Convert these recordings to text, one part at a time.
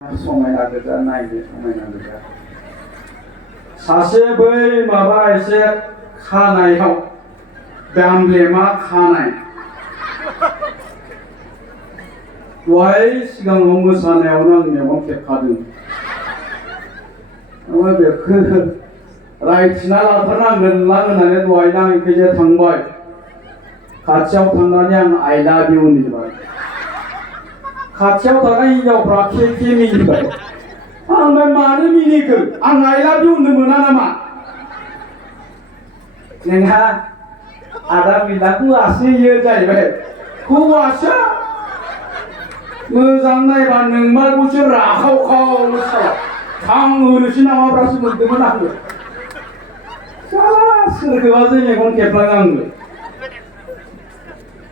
समायना गोजा नायनो समायना गोजा सासे बै माबा एसे खानायाव गामलेमा खानाय दहाय सिगाङाव मोसानायावनो आं मेगन खेबखादों ओमफ्राय बेखौ रायथिना लाथारनांगोनलां होननानै दहायनो आं इखैजाय थांबाय खाथियाव थांनानै आं आइ लाभ इउ होनबाय खाथियाव थानाय हिनजावफ्रा खे मिनिबाय आंलाय मानो मिनिखो आं आइ लाभ इउ होननो मोना नामा नोंहा आदा बिदाखौ हौवासो जाहैबाय हौवासो मोजां नायबा नोंमारगौसो राखावखाव थांहोनोसै नामाब्रासो मोनदोंमोन आङो सोरखौबासो मेगन खेबलाङो आङो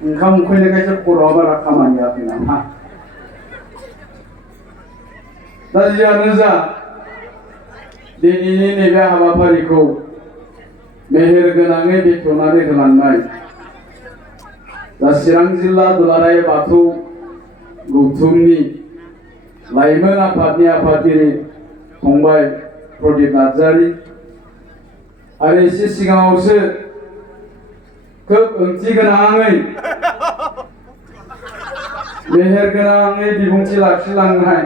ओंखाम उखैनायखायसो खर'आ बारा खामानि होआखै नामा दा जियानो जा दिनैनि नैबे हाबाफारिखौ मेहेर गोनाङै बेखेवनानै होलांनाय दा चिरां जिल्ला दुलाराय बाथौ गौथुमनि लाइमोन आफादनि आफादगिरि फंबाय प्रदीप नार्जारी आरो एसे सिगाङावसो खोब ओंथि गोनाङै मेहेर गोनाङै बिबुंथि लाखिलांनाय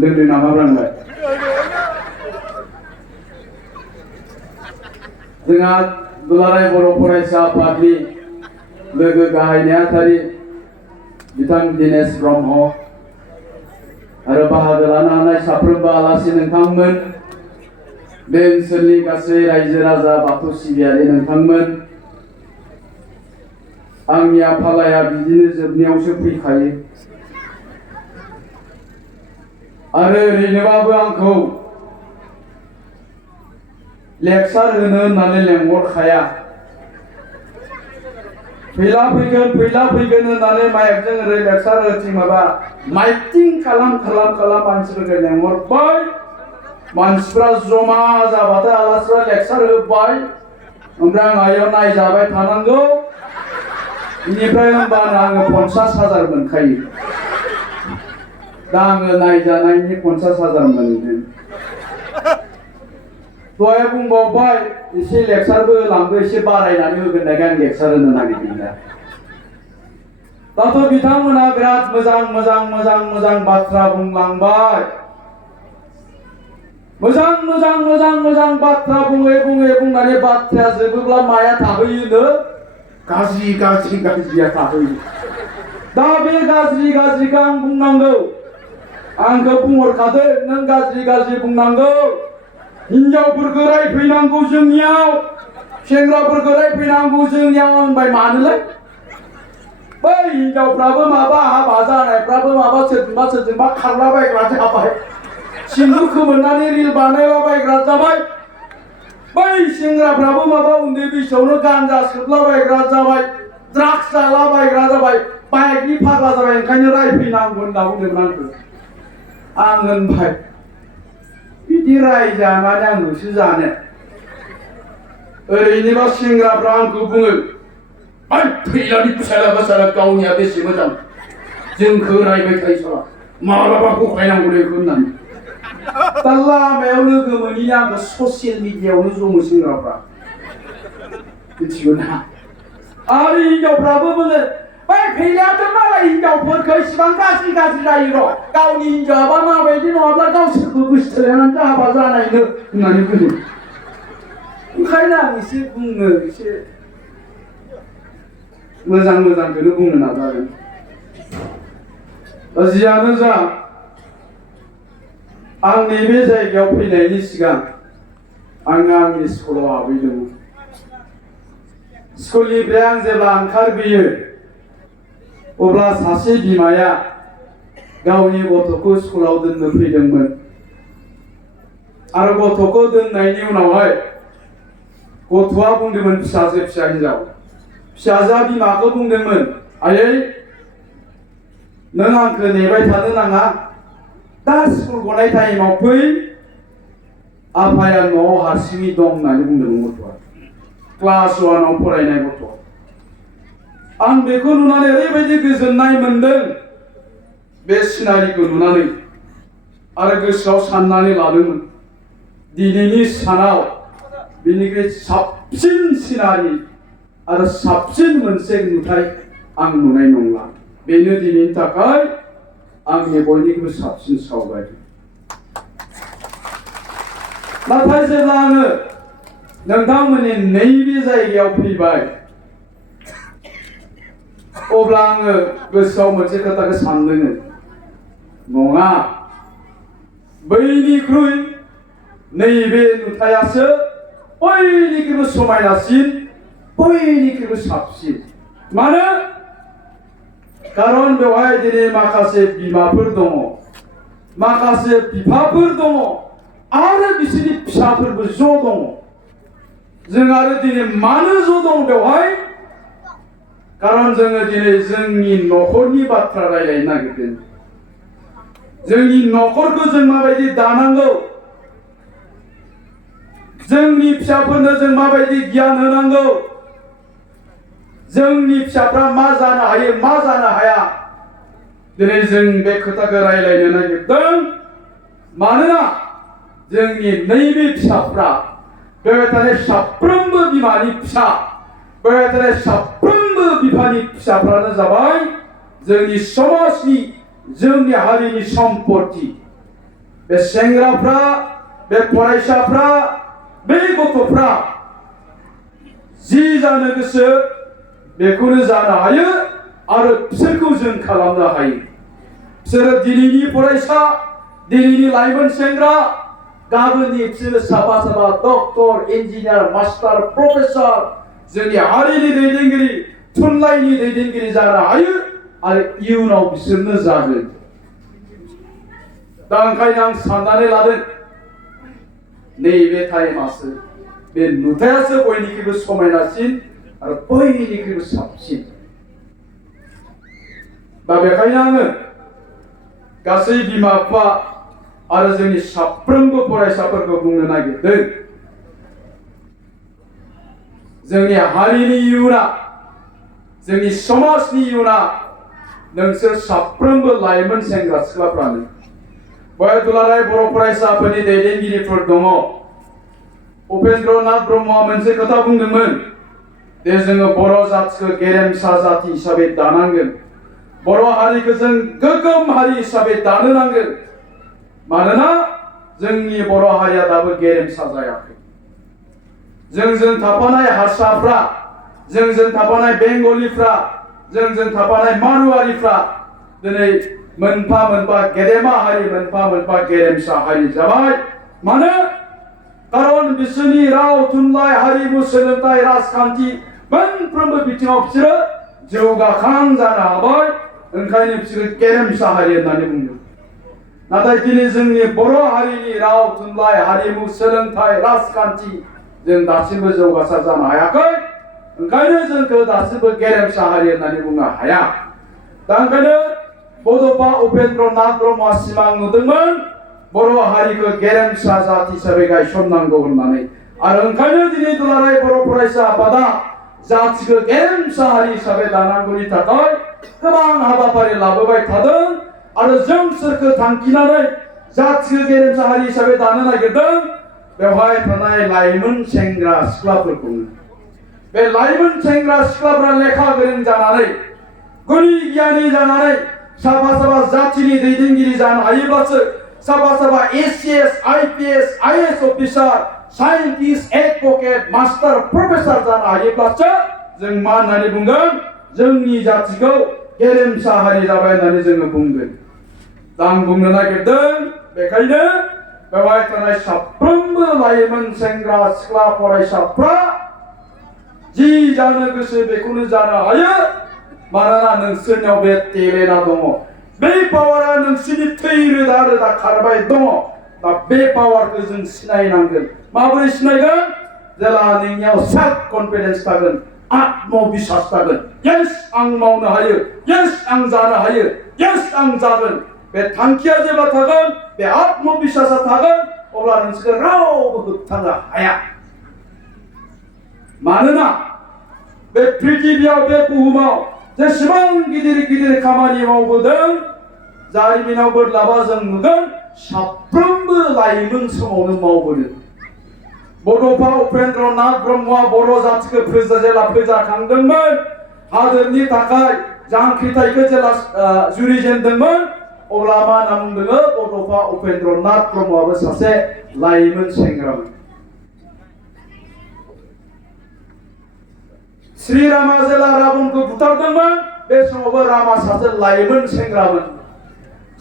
लोगो नामाब्रांबाय जोंहा दुलाराय बर' फरायसा आफादनि लोगो गाहाय नेहाथारि बिथां दिनेश ब्रह्म आरो बाहागो लानो हानाय साफ्रोमबो आलासि नोंथांमोन बे ओनसोलनि गासै रायजो राजा बाथौ सिबियारि नोंथांमोन आंनि आफालाया बिदिनो जोबनायावसो फैखायो आरो ओरैनोबाबो आंखौ लेक्सार होनो होननानै लेंहरखाया फैला फैगोन होननानै माइकजों ओरै लेक्सार होथिं माबा माइकिं खालाम मानसिफोरखौ लेंहरबाय मानसिफ्रा जमा जाबाथाय आलासिफ्रा लेक्सार होबाय ओमफ्राय आं आयाव नायजाबाय थानांगौ बेनिफ्राय होनबानो आङो 50,000 मोनखायो दा आङो नायजानायनि 50,000 मोनदों दहाय बुंबावबाय एसे लेक्सारबो होलांदो एसे बारायनानै होगोननायखाय आं लेक्सार होनो नागिरदों दाथ' बिथांमोना बिराद मोजां बाथ्रा बुंलांबाय मोजां बाथ्रा बुंनानै बाथ्राया जोबोब्ला माया थाहैयोनो गाज्रिया थाहैयो दा बे गाज्रिखौ आं बुंनांगौ आंखौ बुंहरखादो नों गाज्रि बुंनांगौ हिनजावफोरखौ रायफैनांगौ जोंनियाव सेंग्राफोरखौ रायफैनांगौ जोंनियाव होनबाय मानोलाय बै हिनजावफ्राबो माबा हाबा जानायफ्राबो माबा सोरजोंबा खारलाबायग्रा जाबाय सिन्दुर खोमोरनानै रिल बानायलाबायग्रा जाबाय बै सेंग्राफ्राबो माबा उन्दै बैसोआवनो गान्जा सोबलाबायग्रा जाबाय ड्राग्स जालाबायग्रा जाबाय बाइकनि फाग्ला जाबाय ओंखायनो रायफैनांगौ होनना बुंदोंमोन आं होनबाय बिदि रायजानानै आंल'सो जानो ओरैनोबा सेंग्राफ्रा आंखौ बुङो थैलानि फिसाला गावनिया बेसे मोजां जोंखौ रायबाय थायो साला माब्लाबा गखायनांगौ बेखौ होननानै दा लामायाव लोगो मोनैनो आंखौ ससियेल मिडियायावनो जमो सेंग्राफ्रा मिथिगौ ना आरो हिनजावफ्राबो बुङो बै फैलायाथ' मालाय हिनजावफोरखौ इसिबां गाज्रि जायो र' गावनि हिनजावाबा माबायदि नङाब्ला गावसोरबो गोसोथोलायनानै हाबा जानायनो होननानै बुङो ओंखायनो आं एसे बुंनो एसे मोजांखौनो बुंनो नाजागोन दा जियानो जा आं नैबे जायगायाव फैनायनि सिगां आङो आंनि स्कुलाव हाबहैदोंमोन स्कुलनिफ्राय आं जेब्ला ओंखारबोयो अब्ला सासे बिमाया गावनि गथ'खौ स्कुलाव दोननो फैदोंमोन आरो गथ'खौ दोननायनि उनावहाय गथ'आ बुंदोंमोन फिसा हिनजाव फिसाजोआ बिमाखौ बुंदोंमोन आयै नों आंखौ नेबाय थानो नाङा दा स्कुल गनाय टाइमाव फै आफाया न'आव हारसिङै दं होननानै बुंदोंमोन गथ'आ क्लास 1आव फरायनाय गथ' आं बेखौ नुनानै ओरैबायदि गोजोननाय मोनदों बे सिनारिखौ नुनानै आरो गोसोआव साननानै लादोंमोन दिनैनि सानाव बिनिख्रुइ साबसिन सिनारि आरो साबसिन मोनसे नुथाय आं नुनाय नंला। बेनो दिनैनि थाखाय आंनि बयनिख्रुइबो साबसिन सावगारि। नाथाय जेब्ला आङो नोंथांमोननि नैबे जायगायाव फैबाय अब्ला आङो गोसोआव मोनसे खोथाखौ सानदों, नङा, बैनिख्रुइ नैबे नुथायासो बयनिख्रुइबो समायनासिन, बयनिख्रुइबो साबसिन। मानो? खारन बेवहाय दिनै माखासे बिमाफोर दङ, माखासे बिफाफोर दङ आरो बिसोरनि फिसाफोरबो ज' दङ। जों आरो दिनै मानो ज' दं बेवहाय? खारन जोङो दिनै जोंनि न'खरनि बाथ्रा रायलायनो नागिरदों। जोंनि न'खरखौ जों माबायदि दानांगौ, जोंनि फिसाफोरनो जों माबायदि गियान होनांगौ, जोंनि फिसाफ्रा मा जानो हायो मा जानो हाया, दिनै जों बे खोथाखौ रायलायनो नागिरदों। मानोना जोंनि नैबे फिसाफ्रा बेवहाय थानाय साफ्रोमबो बिमानि फिसा, बेवहाय थानाय साफ्रोमबो बिफानि फिसाफ्रानो जाबाय जोंनि समाजनि, जोंनि हारिनि सम्पति। बे सेंग्राफ्रा, बे फरायसाफ्रा, बे गथ'फ्रा जि जानो गोसो बेखौनो जानो हायो आरो बिसोरखौ जों खालामनो हायो। बिसोरो दिनैनि फरायसा, दिनैनि लाइमोन सेंग्रा, गाबोननि बिसोरो साफा साफा डक्टर, इन्जिनियार, मास्टार, प्रफेसर, जोंनि हारिनि दैदेनगिरि, थुनलाइनि दैदेनगिरि जानो हायो आरो इयुनाव बिसोरनो जागोन। दा ओंखायनो आं साननानै लादों नैबे टाइमासो, बे नुथायासो बयनिख्रुइबो समायनासिन आरो बयनिख्रुइबो साबसिन। दा बेखायनो आङो गासै बिमा बिफा आरो जोंनि साफ्रोमबो फरायसाफोरखौ बुंनो नागिरदों, जोंनि हारिनि इयुना, जोंनि समाजनि इयुना नोंसोर साफ्रोमबो लाइमोन सेंग्रा सिख्लाफ्रानो। बेवहाय दुलाराय बर' फरायसाफोरनि दैदेनगिरिफोर दङ। उपेन्द्र नाथ ब्रह्मआ मोनसे खोथा बुंदोंमोन दे जोङो बर' जाथिखौ गेरेमसा जाति हिसाबै दानांगोन, बर' हारिखौ जों गोग्गोम हारि हिसाबै दानो नांगोन। मानोना जोंनि बर' हारिया दाबो गेरेमसा जायाखै। जोंजों थाफानाय हारसाफ्रा, जोंजों थाफानाय बेंगलिफ्रा, जोंजों थाफानाय मारुवारिफ्रा दिनै मोनफा मोनफा गेदेमा हारि, मोनफा मोनफा गेरेमसा हारि जाबाय। मानो? खारन बिसोरनि राव, थुनलाइ, हारिमु, सोलोंथाइ, राजखान्थि मोनफ्रोमबो बिथिङाव बिसोरो जौगाखां जानो हाबाय। ओंखायनो बिसोरो गेरेमसा हारि होननानै बुंदों। नाथाय दिनै जोंनि बर' हारिनि राव, थुनलाइ, हारिमु, सोलोंथाइ, राजखान्थि जों दासिमबो जौगासार जानो हायाखै। ओंखायनो जोंखौ दासिमबो गेरेमसा हारि होननानै बुंनो हाया। दा ओंखायनो बड'फा उपेन्द्र नाथ ब्रह्मआ सिमां नुदोंमोन बर' हारिखौ गेरेमसा जाति हिसाबै गायसननांगौ होननानै। आरो ओंखायनो दिनै दुलाराय बर' फरायसा आफादा जातिखौ गेरेमसा हारि हिसाबै दानांगौनि थाखाय गोबां हाबाफारि लाबोबाय थादों। आरो जों सोरखौ थांखिनानै जातिखौ गेरेमसा हारि हिसाबै दानो नागिरदों? बेवहाय थानाय लाइमोन सेंग्रा सिख्लाफोरखौनो। बे लाइमोन सेंग्रा सिख्लाफ्रा लेखा गोरों जानानै, गुनि गियानि जानानै, साफा साफा जातिनि दैदेनगिरि जानो हायोब्लासो, साफा साफा ACS, IPS, IAS officer, scientist, advocate, master, professor जानो हायोब्लासो जों मा होननानै बुंगोन? जोंनि जातिखौ गेरेमसा हारि जाबाय होननानै जोङो बुंगोन। दा आं बुंनो नागिरदों, बेखायनो बेवहाय थानाय साफ्रोमबो लाइमोन सेंग्रा सिख्ला फरायसाफ्रा जि जानो गोसो बेखौनो जानो हायो। मानोना नोंसोरनियाव बे टेलेन्टआ दङ, बे पावारा नोंसोरनि थै रोदा रोदा खारबाय दङ। दा बे पावारखौ जों सिनायनांगोन। माबोरै सिनायगोन? जेला नोंनियाव सेल्फ कनफिडेन्स थागोन, आत्मबिश्वास थागोन। येस आं मावनो हायो, येस आं जानो हायो, येस आं जागोन। बे थांखिया जेब्ला थागोन, बे आत्मबिश्वासा थागोन, अब्ला नोंसोरखौ रावबो होबथानो हाया। मानोना बे पृथिबियाव, बे बुहुमाव जेसेबां गिदिर गिदिर खामानि मावबोदों, जारिमिनाव बोरलाबा जों नुगोन साफ्रोमबो लाइमोन समावनो मावबोदों। बड'फा उपेन्द्रनाथ ब्रह्मआ बर' जातिखौ जेला फोजाखांदोंमोन, हादोरनि थाखाय जांख्रिथायखौ जेला जुरिजेनदोंमोन, अब्ला मा होनना बुंदों? बड'फा उपेन्द्रनाथ ब्रह्मआबो सासे लाइमोन सेंग्रामोन। श्रीरामा जेला राबनखौ बुथारदोंमोन, बे समावबो रामा सासे लाइमोन सेंग्रामोन।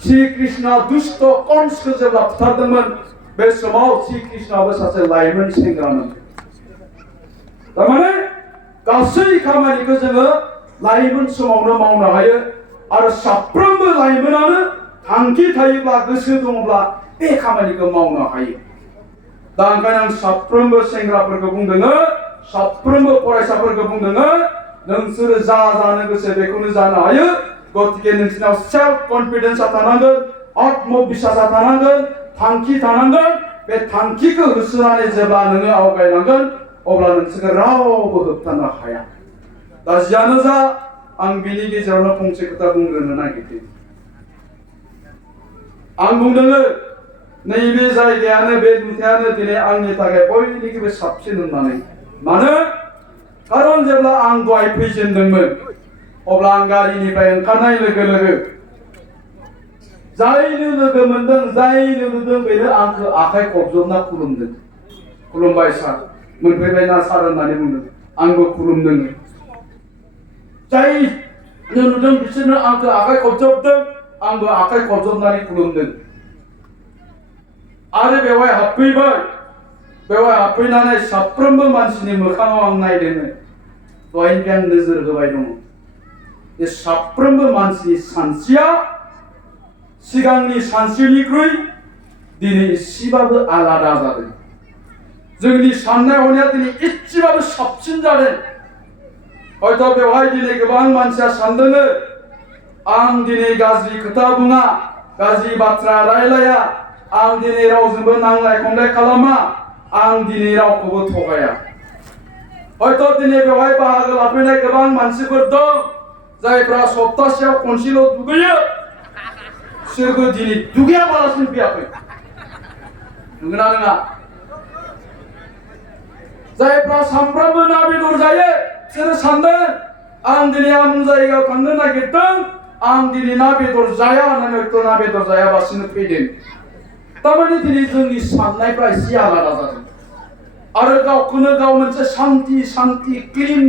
श्री कृष्ण दुष्ट कंसखौ जेब्ला बुथारदोंमोन, बे समाव श्री कृष्णआबो सासे लाइमोन सेंग्रामोन। थारमाने गासै खामानिखौ जोङो लाइमोन समावनो मावनो हायो आरो साफ्रोमबो लाइमोनानो थांखि थायोब्ला, गोसो दङब्ला बे खामानिखौ मावनो हायो। दा ओंखायनो आं साफ्रोमबो सेंग्राफोरखौ बुंदोङो, साफ्रोमबो फरायसाफोरखौ बुंदोङो, नोंसोरो जा जानो गोसो बेखौनो जानो हायो। गतिके नोंसिनाव सेल्फ कन्फिडेन्सआ थानांगोन, आत्मबिश्वासआ थानांगोन, थांखि थानांगोन। बे थांखिखौ होसोनानै जेब्ला नोङो आवगायलांगोन, अब्ला नोंसोरखौ रावबो होबथानो हाया। दा जियानो जा, आं बिनि गेजेरावनो फंसे खोथा बुंग्रोनो नागिरदों। आं बुंदोङो नैबे जायगायानो, बे नुथायानो दिनै आंनि थाखाय बयनिख्रुइबो साबसिन होननानै। मानो? खारन जेब्ला आं दहाय फैजेनदोंमोन, अब्ला आं गारिनिफ्राय ओंखारनाय लोगो लोगो जायनो लोगो मोनदों, जायनो नुदों, बेनो आंखौ आखाइ खबजबना खुलुमदों। खुलुमबाय सार, मोनफैबायना सार होननानै बुंदों। आंबो खुलुमदों। जायनो नुदों बिसोरनो आंखौ आखाइ खबजबदों, आंबो आखाइ खबजबनानै खुलुमदों। आरो बेवहाय हाबफैबाय। बेवहाय हाबफैनानै साफ्रोमबो मानसिनि मोखाङाव आं नायदोंमोन। दहायनिफ्राय आं नोजोर होबाय दङ। बे साफ्रोमबो मानसिनि सानस्रिया सिगांनि सानस्रिनिख्रुइ दिनै एसेबाबो आलादा जादों। जोंनि साननाय हनाया दिनै एसेबाबो साबसिन जादों। हयथ' बेवहाय दिनै गोबां मानसिया सानदोङो, आं दिनै गाज्रि खोथा बुङा, गाज्रि बाथ्रा रायलाया, आं दिनै रावजोंबो नांलाय खमलाय खालामा, आं दिनै रावखौबो थगाया। हयथ' दिनै बेवहाय बाहागो लाफैनाय गोबां मानसिफोर दं, जायफ्रा सप्तासेयाव खनसेल' दुगैयो, बिसोरबो दिनै दुगैयाबालासिनो फैयाखै। नंगौना नङा? जायफ्रा सानफ्रामबो ना बेदर जायो, बिसोरो सानदों, आं दिनै आमुं जायगायाव थांनो नागिरदों, आं दिनै ना बेदर जाया होननानै हयथ' ना बेदर जायाबासिनो फैदों। थारमाने दिनै जोंनि साननायफ्रा एसे आलादा जादों। आरो गावखौनो गाव मोनसे शान्ति क्लिन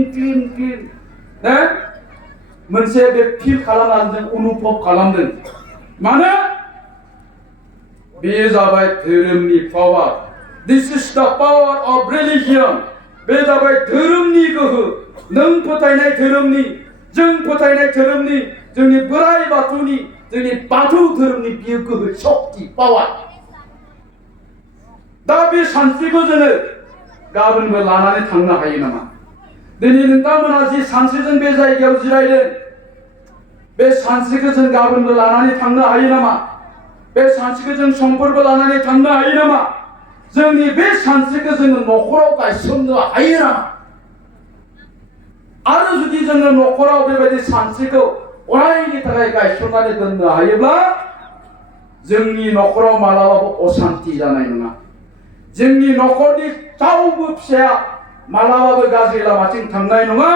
मोनसे बे फिल खालामनानै जों अनुभब खालामदों। मानो? बे जाबाय धोरोमनि पावार। दिस इज द पावार अफ रिलिजियन। बे जाबाय धोरोमनि गोहो। नों फोथायनाय धोरोमनि, जों फोथायनाय धोरोमनि, जोंनि बोराइ बाथौनि, जोंनि बाथौ धोरोमनि बियो गोहो, शक्ति, पावार। दा बे सानस्रिखौ जोङो गाबोनबो लानानै थांनो हायो नामा? दिनै नोंथांमोना जि सानस्रिजों बे जायगायाव जिरायदों, बे सानस्रिखौ जों गाबोनबो लानानै थांनो हायो नामा? बे सानस्रिखौ जों समफोरबो लानानै थांनो हायो नामा? जोंनि बे सानस्रिखौ जोङो न'खराव गायसननो हायो नामा? आरो जुदि जोङो न'खराव बेबायदि सानस्रिखौ अरायनि थाखाय गायसननानै दोननो हायोब्ला, जोंनि न'खराव मालाबाबो असान्ति जानाय नङा। जोंनि न'खरनि रावबो फिसाया मालाबाबो गाज्रि लामाथिं थांनाय नङा।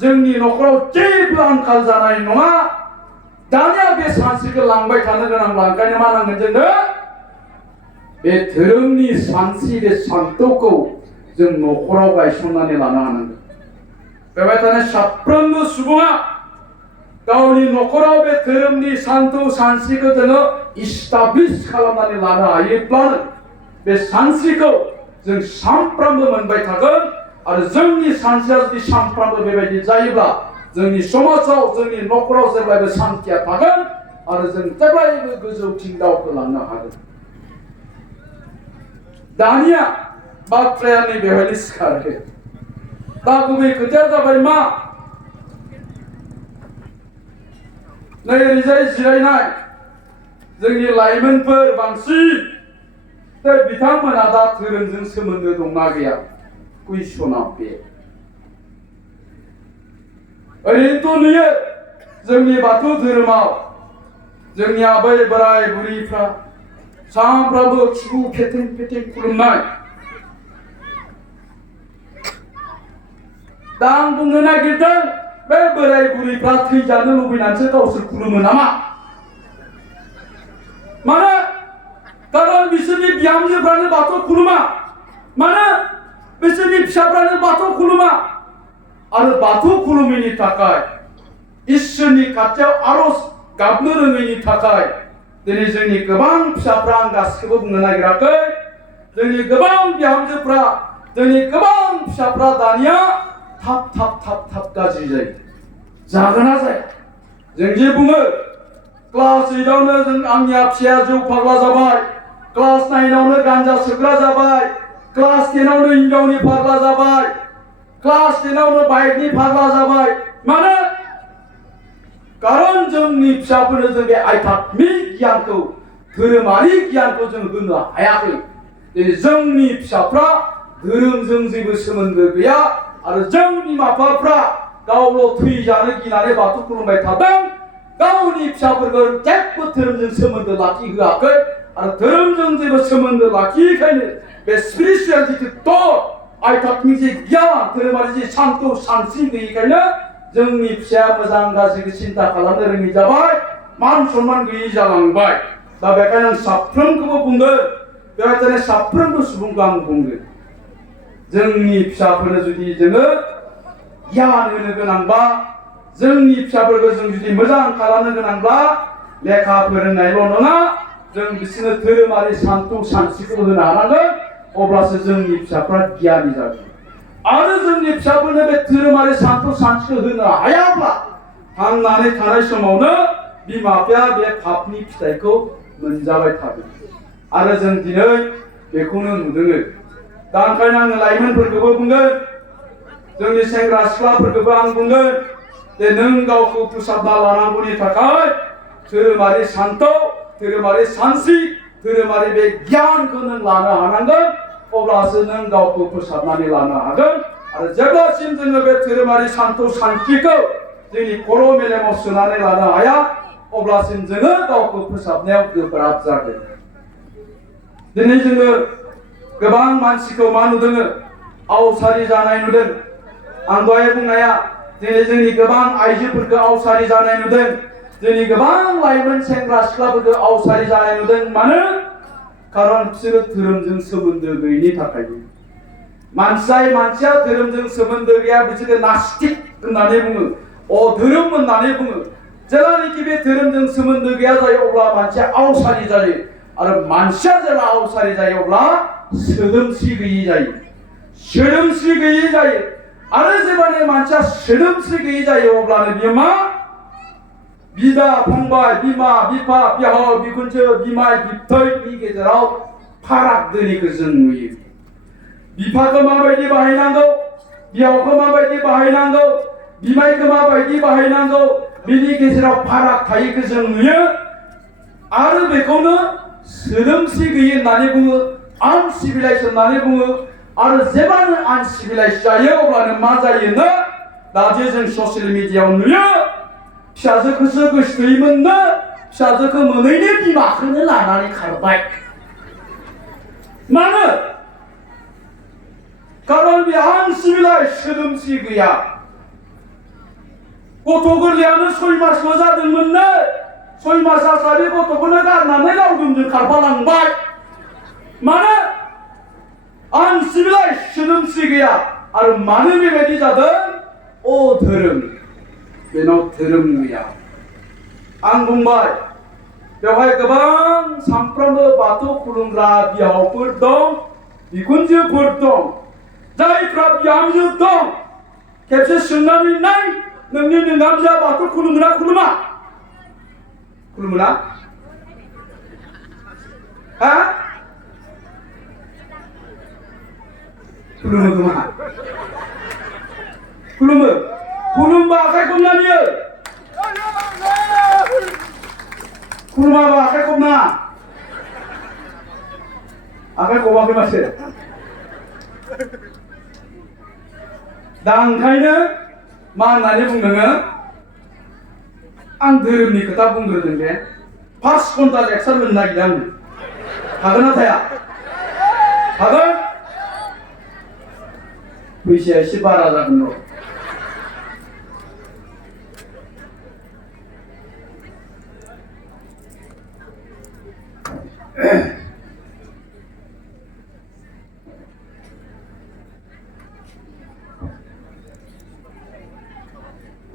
जोंनि न'खराव जेबो आंखाल जानाय नङा। दानिया बे सानस्रिखौ लांबाय थानो गोनांब्ला ओंखायनो मा नांगोन जोंनो? बे धोरोमनि सानस्रि, बे सान्थौखौ जों न'खराव गायसननानै लानो हानांगोन। बेवहाय थानाय साफ्रोमबो सुबुङा गावनि न'खराव बे धोरोमनि सान्थौ सानस्रिखौ जोङो इस्टाब्लिश खालामनानै लानो हायोब्लानो बे सानस्रिखौ जों सानफ्रामबो मोनबाय थागोन। आरो जोंनि सानस्रिया जुदि सानफ्रामबो बेबायदि जायोब्ला, जोंनि समाजाव, जोंनि न'खराव जेब्लायबो सान्थिया थागोन आरो जों जेब्लायबो गोजौथिं दावखोलांनो हागोन। दानिया बाथ्राया नैबेवहायनो सिखारो। दा गुबै खोथाया जाबाय मा? नै ओरैजाय जिरायनाय जोंनि लाइमोनफोर बांसिन, बिथांमोना दा धोरोमजों सोमोन्दो दंना गैया? कुइसना बे। ओरैनोथ' नुयो जोंनि बाथौ धोरोमाव जोंनि आबै बोराय बुरैफ्रा सानफ्रामबो खिबु फेथें फेथें खुलुमनाय। दा आं बुंनो नागिरदों बे बोराय बुरैफ्रा थैजानो लुबैनानैसो गावसोर खुलुमो नामा? मानो? कारन बिसोरनि बिहामजोफ्रानो बाथौ खुलुमा। मानो? बिसोरनि फिसाफ्रानो बाथौ खुलुमा। आरो बाथौ खुलुमैनि थाखाय इसोरनि खाथियाव आरज गाबनो रोङैनि थाखाय दिनै जोंनि गोबां फिसाफ्रा, आं गासिखौबो बुंनो नागिराखै, जोंनि गोबां बिहामजोफ्रा, जोंनि गोबां फिसाफ्रा दानिया थाब थाब थाब थाब गाज्रि जायो। जागोना जाया? जों जे बुङो क्लास 8आवनो जों आंनिया फिसाया जौ फाग्ला जाबाय, क्लास 9आवनो गान्जा सोबग्रा जाबाय, क्लास 10आवनो हिनजावनि फाग्ला जाबाय, क्लास 10आवनो बाइकनि फाग्ला जाबाय। मानो? कारन जोंनि फिसाफोरनो जों बे आध्यात्मिक गियानखौ, धोरोमारि गियानखौ जों होनो हायाखै। दिनै जोंनि फिसाफ्रा धोरोमजों जेबो सोमोन्दो गैया आरो जों बिमा बिफाफ्रा गावल' थैजानो गिनानै बाथौ खुलुमबाय थादों। गावनि फिसाफोरखौ जेबो धोरोमजों सोमोन्दो लाखिहोआखै आरो धोरोमजों जेबो सोमोन्दो लाखियैखायनो बे स्पिरिचुवेल जिथु थट, आध्यात्मिक जे गियान, धोरोमारि जे सान्थौ सानस्रि गैयैखायनो जोंनि फिसाया मोजां गाज्रिखौ सिन्ता खालामनो रोङि जाबाय, मान सन्मान गैयि जालांबाय। दा बेखायनो आं साफ्रोमखौबो बुंगोन, बेबायदिनो साफ्रोमबो सुबुंखौ आं बुंगोन, जोंनि फिसाफोरनो जुदि जोङो गियान होनो गोनांबा, जोंनि फिसाफोरखौ जों जुदि मोजां खालामनो गोनांब्ला लेखा फोरोंनायल' नङा, जों बिसोरनो धोरोमारि सान्थौ सानस्रिखौ होनो हानांगोन। अब्लासो जोंनि फिसाफ्रा गियानि जागोन। आरो जोंनि फिसाफोरनो बे धोरोमारि सान्थौ सानस्रिखौ होनो हायाब्ला थांनानै थानाय समावनो बिमा बिफाया बे पापनि फिथाइखौ मोनजाबाय थागोन। आरो जों दिनै बेखौनो नुदों। दा ओंखायनो आङो लाइमोनफोरखौबो बुंगोन, जोंनि सेंग्रा सिख्लाफोरखौबो आं बुंगोन जे नों गावखौ फोसाबना लानांगौनि थाखाय धोरोमारि सान्थौ, धोरोमारि सानस्रि, धोरोमारि बे गियानखौ नों लानो हानांगोन। अब्लासो नों गावखौ फोसाबनानै लानो हागोन। आरो जेब्लासिम जोङो बे धोरोमारि सान्थौ सानस्रिखौ जोंनि खर' मेलेमाव सोनानै लानो हाया, अब्लासिम जोङो गावखौ फोसाबनायाव गोब्राब जागोन। दिनै जोङो गोबां मानसिखौ मा नुदों? आवसारि जानाय नुदों। आं दहाय बुंनाया दिनै जोंनि गोबां आइजोफोरखौ आवसारि जानाय नुदों। जोंनि गोबां लाइमोन सेंग्रा सिख्लाफोरखौ आवसारि जानाय नुदों। मानो? कारन बिसोरो धोरोमजों सोमोन्दो गैयिनि थाखायनो। मानसिया धोरोमजों सोमोन्दो गैया, बिसोरखौ नास्तिक होननानै बुङो, अधोरोम होननानै बुङो। जेब्लानाखि बे धोरोमजों सोमोन्दो गैया जायो अब्ला मानसिया आवसारि जायो। आरो मानसिया जेब्ला आवसारि जायो अब्ला सोदोमस्रि गैयि जायो, सोदोमस्रि गैयि जायो। आरो जेब्लानो मानसिया सोदोमस्रि गैयि जायो अब्लानो बियो मा? बिदा फंबाय, बिमा बिफा, बिहाव बिखुनजो, बिमाय बिबथैनि गेजेराव फाराग दोनैखौ जों नुयो। बिफाखौ माबायदि बाहायनांगौ, बिहावखौ माबायदि बाहायनांगौ, बिमायखौ माबायदि बाहायनांगौ, बिनि गेजेराव फाराग थायैखौ जों नुयो। आरो बेखौनो सोदोमस्रि गैयि होननानै बुङो, आनसिभिलाइज होननानै बुङो। आरो जेब्लानो आनसिभिलाइज जायो अब्लानो मा जायोनो? दा जे जों ससियेल मिडियायाव नुयो, फिसाजोखौसो गोसोथोयोमोननो, फिसाजोखौ मोनैनो बिमाखौनो लानानै खारबाय। मानो? कारन बे आनसिभिलाइज, सोदोमस्रि गैया। गथ' गोरलैयानो 6 मासल' जादोंमोननो, 6 मास जासारि गथ'खौनो गारनानै लावदुमजों खारफालांबाय। मानो? आनसिभिलाइज, सोदोमस्रि गैया। आरो मानो बेबायदि जादों? अधोरोम, बेनाव धोरोम गैया। आं बुंबाय, बेवहाय गोबां सानफ्रोमबो बाथौ खुलुमग्रा बिहावफोर दं, बिखुनजोफोर दं। जायफ्रा बिहामजो दं, खेबसे सोंनानै नाय, नोंनि बिहामजोआ बाथौ खुलुमोना खुलुमा? खुलुमोना? हा? खुलुमो खोमा? खुलुमो? खुलुमबा आखाइ खबनानै हो। खुलुमाबा आखाइ खबनाङा। आखाइ खबाखै माथो? दा ओंखायनो मा होननानै बुंदों? आं धोरोमनि खोथा बुंग्रोदों दे। 5घन्टा लेक्सार होनो नागिरदों आङो हागोन ना थाया हागोन फैसाया एसे बारा जागोन र'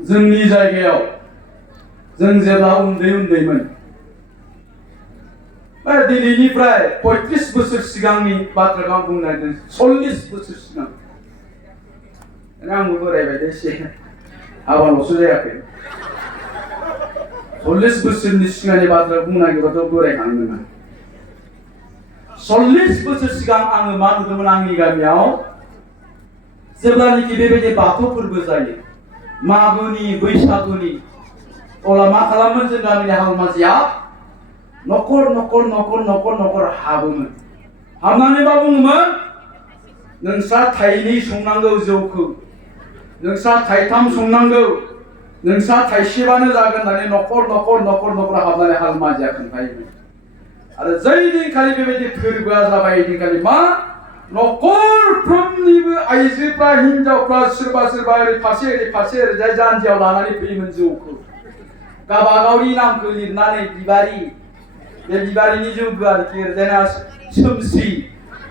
जोंनि जायगायाव जों जेब्ला उन्दैमोन दिनैनिफ्राय 35 बोसोर सिगांनि बाथ्राखौ आं बुंनो नागिरदों 40 बोसोर सिगां आंबो बोरायबाय दे एसे हाबाल'सो जायाखै 40 बोसोरनि सिगांनि बाथ्राखौ बुंनो नागिरबाथ' बोरायखानाय नङा 40 बोसोर सिगां आङो मा नुदोंमोन आंनि गामियाव जेब्लानोखि बेबायदि बाथौ फोरबो जायो मागोनि बैसागुनि अब्ला मा खालामोन जों गामिनि हालमाजिया न'खर हाबोमोन हाबनानै मा बुङोमोन नोंस्रा थाइनै संनांगौ जौखौ नोंस्रा थाइथाम संनांगौ नोंस्रा थाइसेबानो जागोन होननानै न'खर हाबनानै हालमाजिया खोन्थायोमोन आरो जै दिनखालि बेबायदि फोरबोआ जाबाय दिनखालि मा न'खरफ्रोमनिबो आइजोफ्रा हिनजावफ्रा सोरबा ओरै फारसे ओरैजाय जानजियाव लानानै फैयोमोन जौखौ गावबागावनि नामखौ लिरनानै बिबारि बे बिबारिनि जौदु आरोखि ओरैजायना सोमस्रि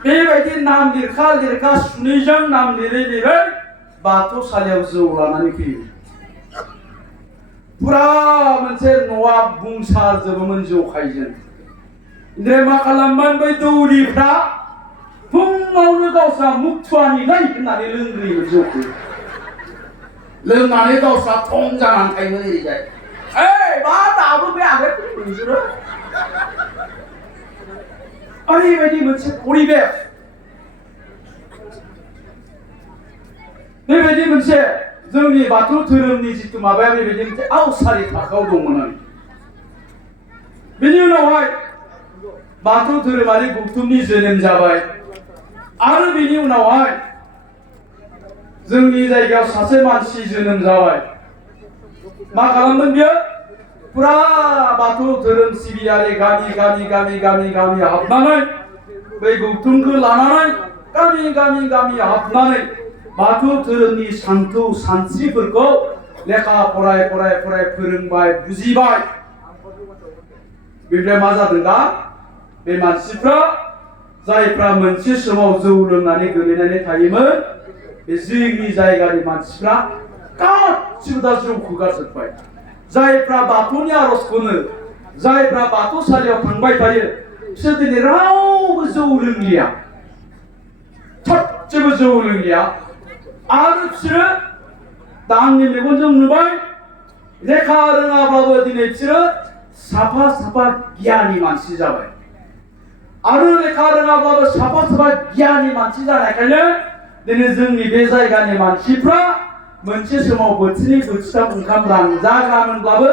बेबायदि नाम लिरखा सुनैजों नाम लिरै बाथौसालियाव जौ लानानै फैयो फुरा मोनसे न'आ बुंसारजोबोमोन जौखायजों ओमफ्राय मा खालामोन बै दौरिफ्रा फुङावनो गावस्रा मुखथुवानिलै होननानै लोंग्रोयोमोन जौखौ लोंनानै गावस्रा थं जानानै थायोमोन ओरैजाय मा दाबो बे आगोलफोरखौ नोंसोरो ओरैबायदि मोनसे परिबेस बेबायदि मोनसे जोंनि बाथौ धोरोमनि जिथु माबाया बेबायदि मोनसे आवसारि थाखोआव दंमोन आरो बेनि उनावहाय बाथौ धोरोमारि गौथुमनि जोनोम जाबाय आरो बेनि उनावहाय जोंनि जायगायाव सासे मानसि जोनोम जाबाय मा खालामदों बियो फुरा बाथौ धोरोम सिबियारि गामि हाबनानै बै गौथुमखौ लानानै गामि हाबनानै बाथौ धोरोमनि सान्थौ सानस्रिफोरखौ लेखा फराय फोरोंबाय बुजिबाय बेनिफ्राय मा जादों दा बे मानसिफ्रा जायफ्रा मोनसे समाव जौ लोंनानै गोलैनानै थायोमोन बे जोंनि जायगानि मानसिफ्रा गासिबो दा जौखौ गारजोब्बाय जायफ्रा बाथौनि आर'ज खनो जायफ्रा बाथौसालियाव थांबाय थायो बिसोर दिनै रावबो जौ लोंलिया थोबसेबो जौ लोंलिया आरो बिसोरो दा आंनि मेगनजों नुबाय लेखा रोङाब्लाबो दिनै बिसोरो साफा गियानि मानसि जाबाय आरो लेखा रोङाब्लाबो साफा गियानि मानसि जानायखायनो दिनै जोंनि बे जायगानि मानसिफ्रा मोनसे समाव बोथिनै बोथिथाम ओंखाम रानजाग्रामोनब्लाबो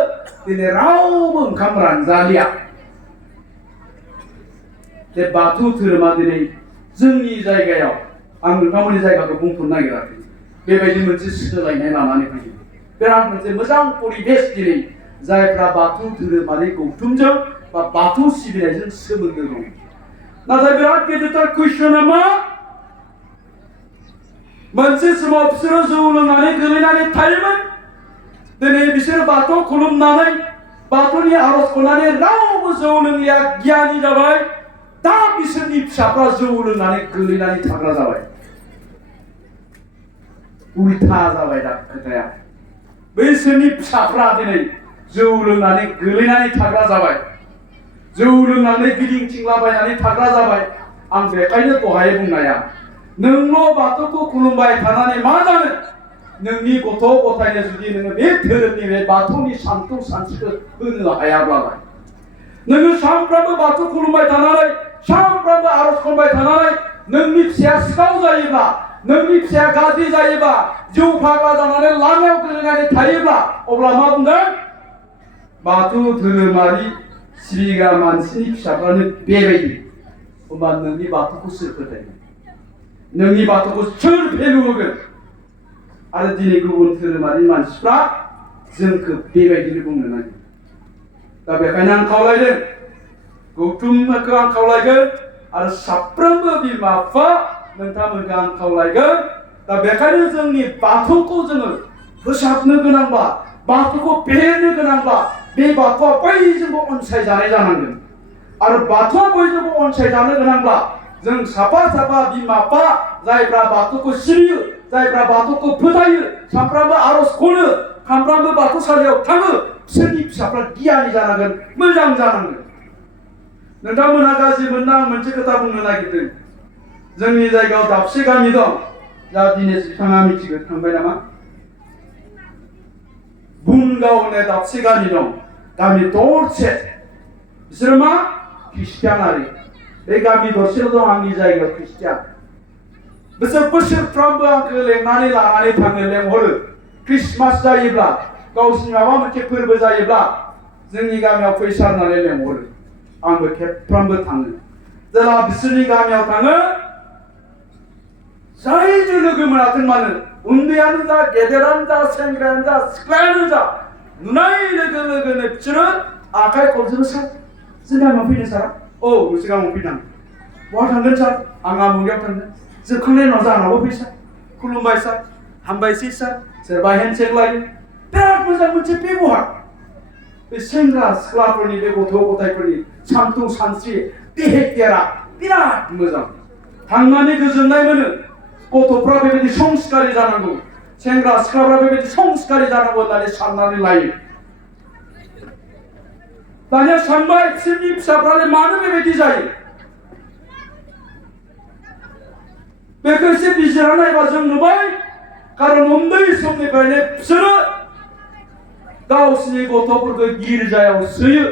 दिनै रावबो ओंखाम रानजालिया बे बाथौ धोरोमा दिनै जोंनि जायगायाव आं नोंथांमोननि जायगाखौ बुंथ'नो नागिराखै बेबायदि मोनसे सोलायनाय लानानै फैयो बिराद मोनसे मोजां परिबेस दिनै जायफ्रा बाथौ धोरोमारि गौथुमजों बा बाथौ सिबिनायजों सोमोन्दो दं नाथाय बिराद गिदिरथार कुइसना मा मोनसे समाव बिसोरो जौ लोंनानै गोलैनानै थायोमोन दिनै बिसोरो बाथौ खुलुमनानै बाथौनि आर'ज खननानै रावबो जौ लोंलिया गियानि जाबाय दा बिसोरनि फिसाफ्रा जौ लोंनानै गोलैनानै थाग्रा जाबाय उल्था जाबाय दा खोथाया बैसोरनि फिसाफ्रा दिनै जौ लोंनानै गोलैनानै थाग्रा जाबाय जौ लोंनानै गिदिंथिंलाबायनानै थाग्रा जाबाय आं बेखायनो दहाय बुंनाया नोंल' बाथौखौ खुलुमबाय थानानै मा जानो नोंनि गथ' गथायनो जुदि नोङो बे धोरोमनि बे बाथौनि सान्थौ सानस्रिखौ होनो हायाब्लालाय नोङो सानफ्रामबो बाथौ खुलुमबाय थानानै सानफ्रामबो आर'ज खनबाय थानानै नोंनि फिसाया सिखाव जायोब्ला नोंनि फिसाया गाज्रि जायोब्ला जौ फाग्ला जानानै लामायाव गोलैनानै थायोब्ला अब्ला मा बुंगोन बाथौ धोरोमारि सिबिग्रा मानसिनि फिसाफ्रानो बेबायदि होमबा नोंनि बाथौखौ सोर फोथायगोन नोंनि बाथौखौ सोर भेलु होगोन आरो दिनै गुबुन धोरोमारि मानसिफ्रा जोंखौ बेबायदिनो बुंनो नागिरो दा बेखायनो आं खावलायदों गौथुमखौ आं खावलायगोन आरो साफ्रोमबो बिमा बिफा नोंथांमोनखौ आं खावलायगोन दा बेखायनो जोंनि बाथौखौ जोङो फोसाबनो गोनांब्ला बाथौखौ फेहेरनो गोनांब्ला बे बाथौआ बयजोंबो अनसायजानाय जानांगोन आरो बाथौआ बयजोंबो अनसायजानो गोनांब्ला जों साफा साफा बिमा बिफा जायफ्रा बाथौखौ सिबियो जायफ्रा बाथौखौ फोथायो सानफ्रामबो आरज खनो सानफ्रामबो बाथौसालियाव थाङो बिसोरनि फिसाफ्रा गियानि जानांगोन मोजां जानांगोन नोंथांमोनहा गाज्रि मोनना आं मोनसे खोथा बुंनो नागिरदों जोंनि जायगायाव दाबसे गामि दं जा दिनेश बिथाङा मिथिगौ थांबाय नामा बुनगाव होननाय दाबसे गामि दं गामि दरसे बिसोरो मा ख्रिस्टियानारि बे गामि दरसेल' दं आंनि जायगायाव ख्रिस्टियान बिसोर बोसोरफ्रोमबो आंखौ लेंनानै लानानै थाङो लेंहरो ख्रिस्टमास जायोब्ला गावसिनि माबा मोनसे फोरबो जायोब्ला जोंनि गामियाव फैसा होननानै लेंहरो आंबो खेबफ्रामबो थाङो जेला बिसोरनि गामियाव थाङो जायजों लोगो मोनाथों मानो उन्दैयानो जा गेदेरानो जा सेंग्रायानो जा सिख्लायानो जा नुनाय लोगो लोगोनो बिसोरो आखाइ खबजोबो सार जों गामियाव फैनो सारा औ नोंसोर गामियाव फैनां बहा थांगोन सार आं आमुगियाव थांगोन जोबखांनायनि उनाव जानांगौ फैसा खुलुमबाय सार हामबायसै सार सोरबा हेन्डसेक लायो बिराद मोजां मोनसे बेबहार बे सेंग्रा सिख्लाफोरनि बे गथ' गथायफोरनि सानथौ सानस्रि बिहेभियारा बिराद मोजां थांनानै गोजोननाय मोनो गथ'फ्रा बेबायदि संस्कारि जानांगौ सेंग्रा सिख्लाफ्रा बेबायदि संस्कारि जानांगौ होननानै साननानै लायो दानिया सानबाय बिसोरनि फिसाफ्रालाय मानो बेबायदि जायो बेखौ एसे बिजिरना नायबा जों नुबाय खारन उन्दै समनिफ्रायनो बिसोरो गावसिनि गथ'फोरखौ गिर्जायाव सोयो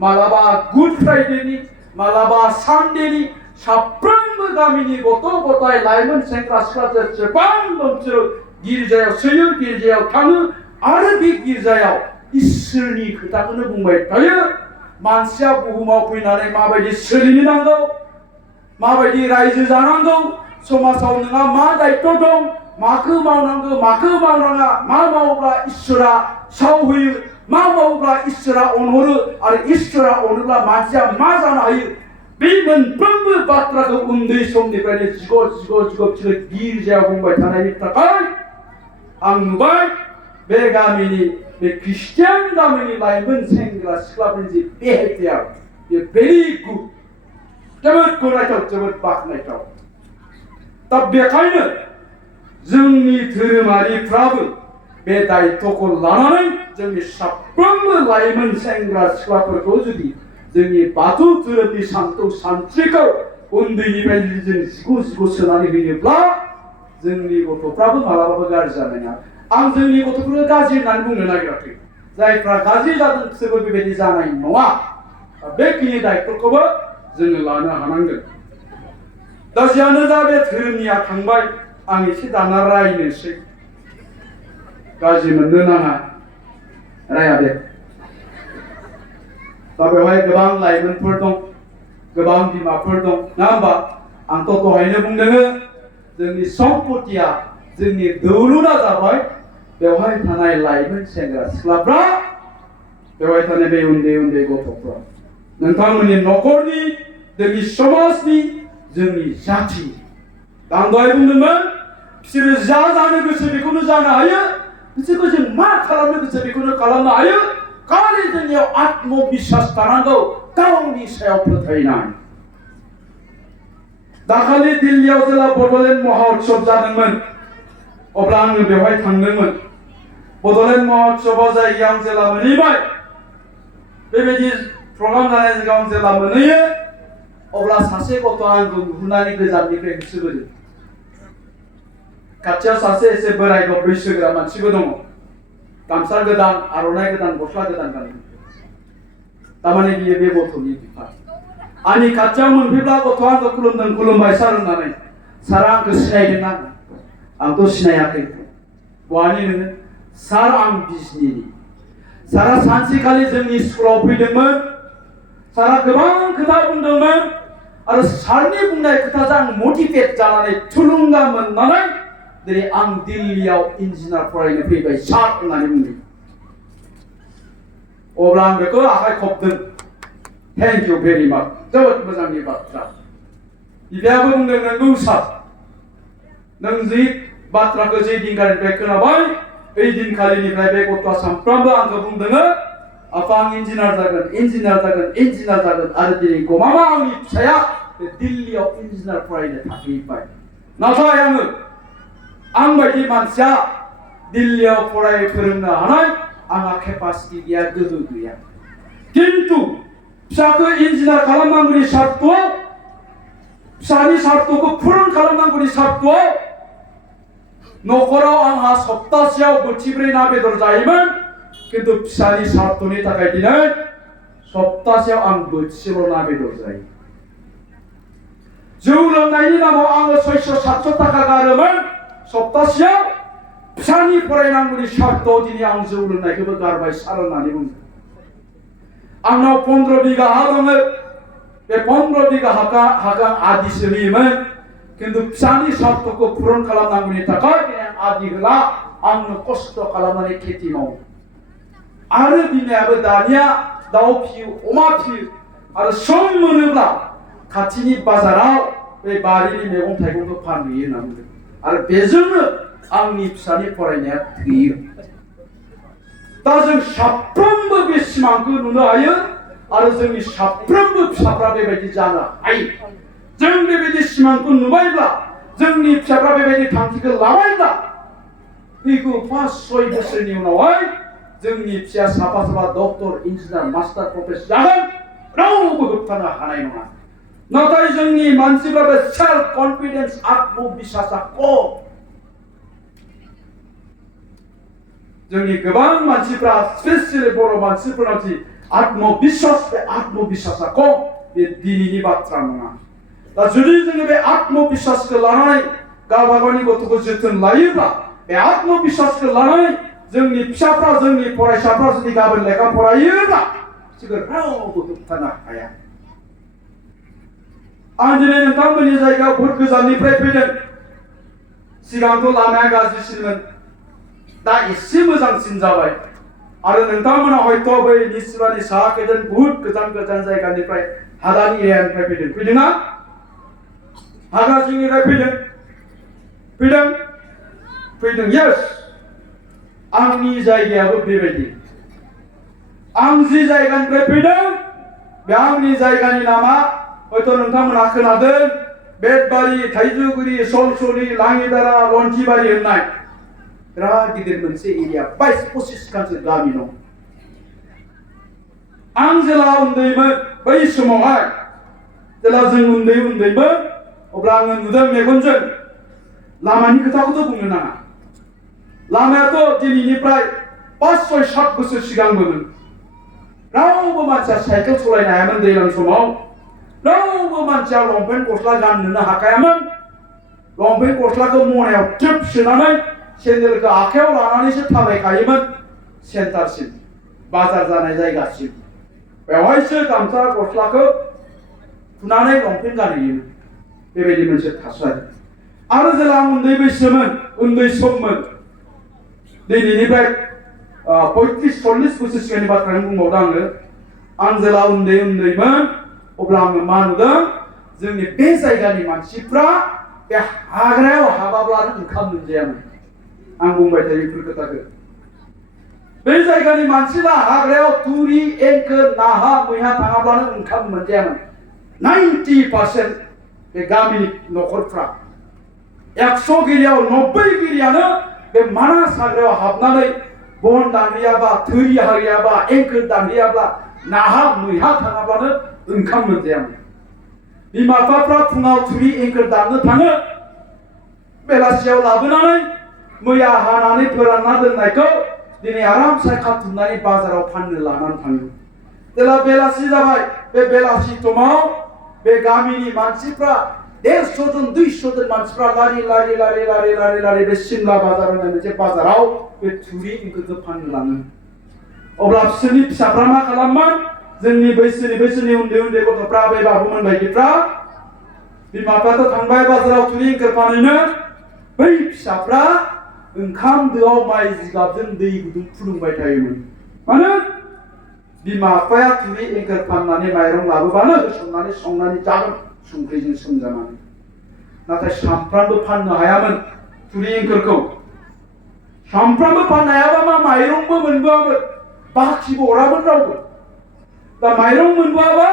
मालाबा गुड फ्राइडेनि मालाबा सानडेनि साफ्रोमबो गामिनि गथ' गथाय लाइमोन सेंग्रा सिख्लाफोर जेसेबां दं बिसोरो गिर्जायाव सोयो गिर्जायाव थाङो आरो बे गिर्जायाव इसोरनि खोथाखौनो बुंबाय थायो मानसिया बुहुमाव फैनानै माबायदि सोलिनो नांगौ माबायदि रायजो जानांगौ समाजाव नोंहा मा दायित्व दं माखौ मावनांगौ माखौ मावनाङा मा मावोब्ला इसोरा साव होयो मा मावोब्ला इसोरा अनहरो आरो इसोरा अनोब्ला मानसिया मा जानो हायो बे मोनफ्रोमबो बाथ्राखौ उन्दै समनिफ्रायनो जिग' बिसोरो गिर्जायाव बुंबाय थानायनि थाखाय आं नुबाय बे गामिनि बे ख्रिस्टियान गामिनि लाइमोन सेंग्रा सिख्लाफोरनि जि बिहेभियार बे भेरि गुड जोबोद गनायथाव जोबोद बाख्नायथाव दा बेखायनो जोंनि धोरोमारिफ्राबो बे दायित्वखौ लानानै जोंनि साफ्रोमबो लाइमोन सेंग्रा सिख्लाफोरखौ जुदि जोंनि बाथौ धोरोमनि सानथौ सानस्रिखौ उन्दैनिफ्रायनो जों जिग' सोनानै होयोब्ला जोंनि गथ'फ्राबो मालाबाबो गाज्रि जानाय नङा आं जोंनि गथ'फोरखौ गाज्रि होननानै बुंनो नागिराखै जायफ्रा गाज्रि जादों बिसोरबो बेबायदि जानाय नङा बेखिनि दायित्वखौबो जोङो लानो हानांगोन दा जियानो जा बे धोरोमनिया थांबाय आं एसे दाना रायनोसै गाज्रि मोननो नाङा राया दे दा बेवहाय गोबां लाइमोनफोर दं गोबां बिमाफोर दं नङा होमबा आंथ' दहायनो बुंदों जोंनि सम्पतिया जोंनि दौलुना जाबाय बेवहाय थानाय लाइमोन सेंग्रा सिख्लाफ्रा बेवहाय थानाय बे उन्दै उन्दै गथ'फ्रा नोंथांमोननि न'खरनि जोंनि समाजनि जोंनि जाथि आं दहाय बुंदोंमोन बिसोरो जा जानो गोसो बेखौनो जानो हायो बिसोरखौ जों मा खालामनो गोसो बेखौनो खालामनो हायो खालि जोंनियाव आत्मबिश्वास थानांगौ गावनि सायाव फोथायनाय दाखालि दिल्लीयाव जेला बड'लेण्ड महोत्सव जादोंमोन अब्ला आङो बेवहाय थांदोंमोन बड'लेण्ड महोत्सवआव जायगायाव आं जेला मोनहैबाय बेबायदि प्रग्राम जानाय जायगायाव आं जेला मोनहैयो अब्ला सासे गथ'आ आंखौ नुहुरनानै गोजाननिफ्राय होसोबोदों खाथियाव सासे एसे बोराय बैसोगोरा मानसिबो दङ गामसा गोदान आर'नाइ गोदान गस्ला गोदान गानदों तारमाने बियो बे गथ'नि बिफा आंनि खाथियाव मोनफैब्ला गथ'आ आंखौ खुलुमदों खुलुमबाय सार होननानै सारा आंखौ सिनायदोंना आंथ' सिनायाखै बहानि नोङो सार आं बिजनिनि सारा सानसेखालि जोंनि स्कुलाव फैदोंमोन सारा गोबां खोथा बुंदोंमोन आरो सारनि बुंनाय खोथाजों आं मटिभेट जानानै थुलुंगा मोननानै दिनै आं दिल्लीयाव इन्जिनियार फरायनो फैबाय सार होननानै बुंदों अब्ला आं बेखौ आखाइ खबदों थेंक इउ भेरि माच जोबोद मोजांनि बाथ्रा बिफायाबो बुंदों नोंगौ सार नों जि बाथ्राखौ जे दिनखालिनिफ्राय खोनाबाय बै दिनखालिनिफ्राय बे गथ'आ सानफ्रामबो आंखौ बुंदों आफा आं इन्जिनियार जागोन आरो दिनै गमामा आंनि फिसाया दिल्लीयाव इन्जिनियार फरायनो थाहैबाय नाथाय आं बायदि मानसिया दिल्लीयाव फोरोंनो हानाय आंहा केपासिटि गैया गोहो गैया किन्तु फिसाखौ इन्जिनियार खालामनांगौनि सार्तआव फिसानि सार्तखौ फुरन खालामनांगौनि सार्तआव न'खराव आंहा सप्तासेयाव बोथिब्रै ना बेदर जायोमोन किन्तु फिसानि सार्तनि थाखाय दिनै सप्तासेयाव आं बोथिसेल' ना बेदर जायो जौ लोंनायनि नामाव आङो 600-700 थाखा गारोमोन सप्तासेयाव फिसानि फरायनांगौनि सार्तआव दिनै आं जौ लोंनायखौबो गारबाय सार होननानै बुंदों आंनाव 15 बिगा हा दङ बे 15 बिगा हाखौ आं आदिसो होयोमोन किन्तु फिसानि सार्तखौ पुरन खालामनांगौनि थाखाय दिनै आं आदि होला आंनो खस्थ' खालामनानै खेथि मावो आरो बिमायाबो दानिया दाउ फियो अमा फियो आरो सम मोनोब्ला खाथिनि बाजाराव बे बारिनि मैगं थाइगंखौ फानहैयो होनना बुंदों आरो बेजोंनो आंनि फिसानि फरायनाया थैयो दा जों साफ्रोमबो बे सिमांखौ नुनो हायो आरो जोंनि साफ्रोमबो फिसाफ्रा बेबायदि जानो हायो जों बेबायदि सिमांखौ नुबायब्ला जोंनि फिसाफ्रा बेबायदि थांखिखौ लाबायब्ला फैगौ 5-6 बोसोरनि उनावहाय जोंनि फिसाया साफा डक्टर इन्जिनियार मास्टार प्रफेसर जागोन रावबो होबथानो हानाय नङा नाथाय जोंनि मानसिफ्रा बे सेल्फ कन्फिडेन्स आत्मबिश्वासा खम जोंनि गोबां मानसिफ्रा स्पेसियेलि बर' मानसिफोरनाव जि आत्मबिश्वासा खम बे दिनैनि बाथ्रा नङा दा जुदि जोङो बे आत्मबिश्वासखौ लानानै गावबा गावनि गथ'खौ जोथोन लायोब्ला बे आत्मबिश्वासखौ लानानै जोंनि फिसाफ्रा जोंनि फरायसाफ्रा जुदि गाबोन लेखा फरायोब्ला बिसोरखौ रावबो होबथानो हाया आं दिनै नोंथांमोननि जायगायाव बहुद गोजाननिफ्राय फैदों सिगांथ' लामाया गाज्रिसिनमोन दा एसे मोजांसिन जाबाय आरो नोंथांमोना हयथ' बै निसिबानि साहाखैजों बहुद गोजान जायगानिफ्राय हादान एरियानिफ्राय फैदोंना हाग्राजिंनिफ्राय फैदों येस आंनि जायगायाबो बेबायदि आं जि जायगानिफ्राय फैदों बे आंनि जायगानि नामा हयथ' नोंथांमोना खोनादों बेटबारि थाइजौगुरि सलसलि लाङिदारा लन्थिबारि होननाय बिराद गिदिर मोनसे एरिया 22-25 खानसो गामि दं आं जेला उन्दैमोन बै समावहाय जेला जों उन्दैमोन अब्ला आङो नुदों मेगनजों लामानि खोथाखौथ' बुंनो नाङा लामायाथ' दिनैनिफ्राय 5-6-7 बोसोर सिगांबोमोन रावबो मानसिया साइकेल सालायनो हायामोन दैज्लां समाव रावबो मानसिया लंपेन्ट गस्ला गाननोनो हाखायामोन लंपेन्ट गस्लाखौ मनायाव ट्रिप सोनानै सेन्देलखौ आखायाव लानानैसो थाबायखायोमोन सेन्टारसिम बाजार जानाय जायगासिम बेवहायसो गामसा गस्लाखौ फुनानै लंपेन्ट गानहैयोमोन बेबायदि मोनसे थासारि आरो जेला आं उन्दै सममोन दिनैनिफ्राय 35-40 बोसोर सिगांनि बाथ्राखौ बुंबावदों आं जेला उन्दैमोन अब्ला आङो मा नुदों जोंनि बे जायगानि मानसिफ्रा बे हाग्रायाव हाबाब्लानो ओंखाम मोनजायामोन आं बुंबाय थायो बेफोर खोथाखौ बे जायगानि मानसिफ्रा हाग्रायाव तुरि एंखोर नाहा मैहा थाङाब्लानो ओंखाम मोनजायामोन 90% बे गामिनि न'खरफ्रा 100 गिरियाव 90 गिरियानो बे मानास हाग्रायाव हाबनानै बन दानहैयाबा थुरि हाहैयाबा एंखोर दानहैयाब्ला नाहा मैहा थाङाब्लानो ओंखाम मोनजायामोन बिमा बिफाफ्रा फुङाव थुरि एंखोर दाननो थाङो बेलासियाव लाबोनानै मैया हानानै फोरानना दोननायखौ दिनै आरामसे खाथुमनानै बाजाराव फाननो लानानै थाङो जेला बेलासि जाबाय बे बेलासि समाव बे गामिनि मानसिफ्रा 150 जन 200 जन मानसिफ्रा लारि बे सिमला बाजार होननाय मोनसे बाजाराव बे थुरि एंखोरखौ फाननो लाङो अब्ला बिसोरनि फिसाफ्रा मा खालामोन जोंनि बैसोनि उन्दै गथ'फ्रा बे बाबुमोन बायदिफ्रा बिमा बिफाथ' थांबाय बाजाराव थुरि एंखोर फानहैनो बै फिसाफ्रा ओंखाम दोआव माइ जिगाबजों दै गुदुं फुदुंबाय थायोमोन मानो बिमा बिफाया थुरि एंखोर फाननानै माइरं लाबोबानो होसननानै संनानै जागोन संख्रिजों सोमजानानै। नाथाय सामफ्रामबो फाननो हायामोन थुरि एंखोरखौ। सामफ्रामबो फाननो हायाबा मा माइरंबो मोनबोआमोन, बाखिबो हरामोन रावबो। दा माइरं मोनबोआबा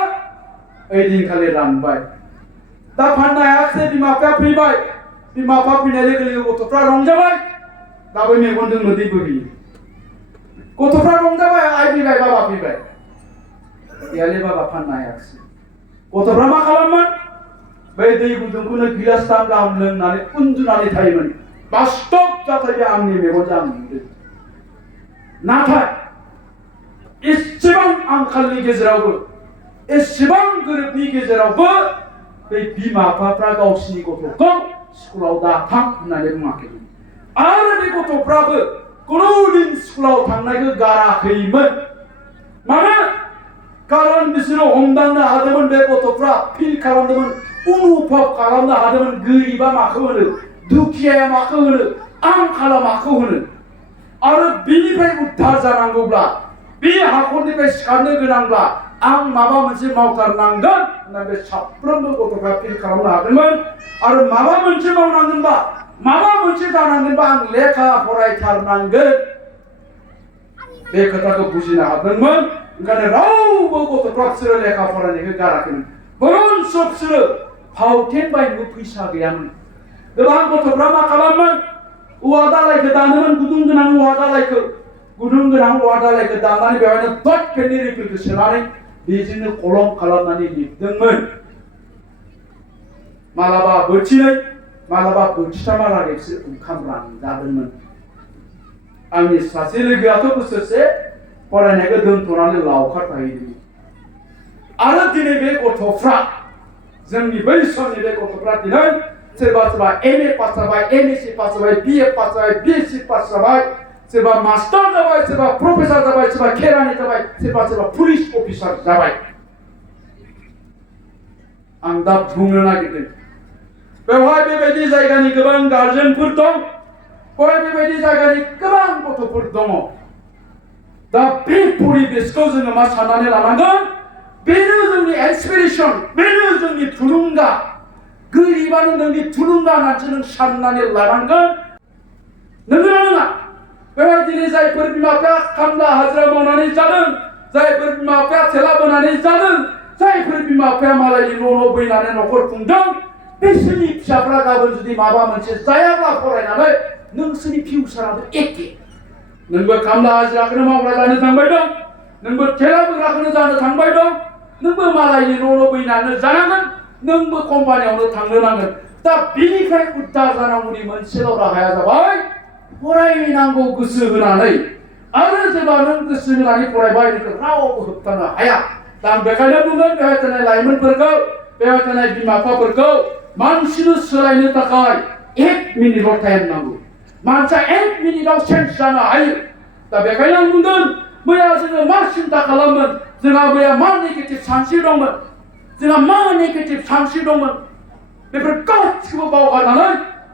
ओइदिनखालि रानबाय। दा फाननो हायाखिसै, बिमा बिफाया फैबाय। बिमा बिफा फैनाय लोगो लोगो गथ'फ्रा रंजाबाय। दाबो मेगनजों मोदै बोहैयो। गथ'फ्रा रंजाबाय, आइ फैबाय, बाबा फैबाय। गैयालै बाबा फाननो हायाखिसै। गथ'फ्रा मा खालामोन? बै दै गुदुंखौनो गिलासथाम गाहाम लोंनानै उन्दुनानै थायोमोन। बास्तब जाथाय बे आंनि मेगनजों आं नुदों। नाथाय एसेबां आंखालनि गेजेरावबो, एसेबां गोरिबनि गेजेरावबो बे बिमा बिफाफ्रा गावसिनि गथ'खौ स्कुलाव दाथां होननानै बुङाखैमोन। आरो बे गथ'फ्राबो खुनुदिन स्कुलाव थांनायखौ गाराखैमोन। मानो? खारन बिसोरो हमदांनो हादोंमोन, बे गथ'फ्रा फिल खालामदोंमोन, अनुभब खालामनो हादोंमोन, गोरिबा माखौ होनो, दुखियाया माखौ होनो, आंखाला माखौ होनो। आरो बिनिफ्राय उद्धार जानांगौब्ला, बे हाखरनिफ्राय सिखारनो गोनांब्ला आं माबा मोनसे मावथारनांगोन होनना बे साफ्रोमबो गथ'फ्रा फिल खालामनो हादोंमोन। आरो माबा मोनसे मावनांगोनबा, माबा मोनसे जानांगोनबा आं लेखा फरायथारनांगोन, बे खोथाखौ बुजिनो हादोंमोन। ओंखायनो रावबो गथ'फ्रा बिसोरो लेखा फरायनायखौ गाराखैमोन। बरन्स बिसोरो फावथेन बायनोबो फैसा गैयामोन। गोबां गथ'फ्रा मा खालामोन? औवा दालायखौ दानोमोन, गुदुं गोनां औवा दालायखौ। गुदुं गोनां औवा दालायखौ दाननानै बेवहायनो दट पेननि रिफिलखौ सोनानै बेजोंनो कलम खालामनानै लिरदोंमोन। मालाबा बोथिनै, मालाबा बोथिथामहालागै बिसोर ओंखाम जादोंमोन। आंनि सासे लोगोआथ' बोसोरसे फरायनायखौ दोनथ'नानै लावखार थाहैदोंमोन। आरो दिनै बे गथ'फ्रा, जोंनि बै समनि बे गथ'फ्रा दिनै सोरबा सोरबा एम ए पास जाबाय, एम एस सि पास जाबाय, बि ए पास जाबाय, बि एस सि पास जाबाय, सोरबा मास्टार जाबाय, सोरबा प्रफेसार जाबाय, सोरबा खेरानि जाबाय, सोरबा पुलिस अफिसार जाबाय। आं दा बुंनो नागिरदों, बेवहाय बेबायदि जायगानि गोबां गार्जेनफोर दं, बेवहाय बेबायदि जायगानि गोबां गथ'फोर दङ। दा बे परिबेसखौ जोङो मा साननानै लानांगोन? बेनो जोंनि इन्सपिरेसन, बेनो जोंनि थुलुंगा। गोरिबानो नोंनि थुलुंगा होननानैसो नों साननानै लानांगोन। नंगौना नङा? बेवहाय दिनै जायफोर बिमा बिफाया खामला हाजिरा मावनानै जादों, जायफोर बिमा बिफाया थेला बोनानै जादों, जायफोर बिमा बिफाया मालायनि न' बैनानै न'खर खुंदों, बिसोरनि फिसाफ्रा गाबोन जुदि माबा मोनसे जायाब्ला फरायनानै, नोंसोरनि फिउचाराबो एखे। नोंबो खामला हाजिराखौनो मावग्रा जानो थांबाय दं, नोंबो थेला बोग्राखौनो जानो थांबाय दं, नोंबो मालायनि न' बैनानै जानांगोन, नोंबो कम्पानियावनो थांनो नांगोन। दा बिनिफ्राय उद्धार जानांगौनि मोनसेल' राहाया जाबाय फरायनांगौ गोसो होनानै। आरो जेब्ला नों गोसो होनानै फरायबाय, नोंखौ रावबो होबथानो हाया। दा आं बेखायनो बुंगोन, बेवहाय थानाय लाइमोनफोरखौ, बेवहाय थानाय बिमा बिफाफोरखौ, मानसिनो सोलायनो थाखाय 1 मिनिटल' टाइम नांगौ। मानसिया 1 मिनिटआव चेन्ज जानो हायो। दा बेखायनो आं बुंगोन, मैया जोङो मा सिन्था खालामोन, जोंहा मैया मा नेगेटिभ सानस्रि दंमोन, जोंहा मा नेगेटिभ सानस्रि दंमोन, बेफोर गासिखौबो बावगारनानै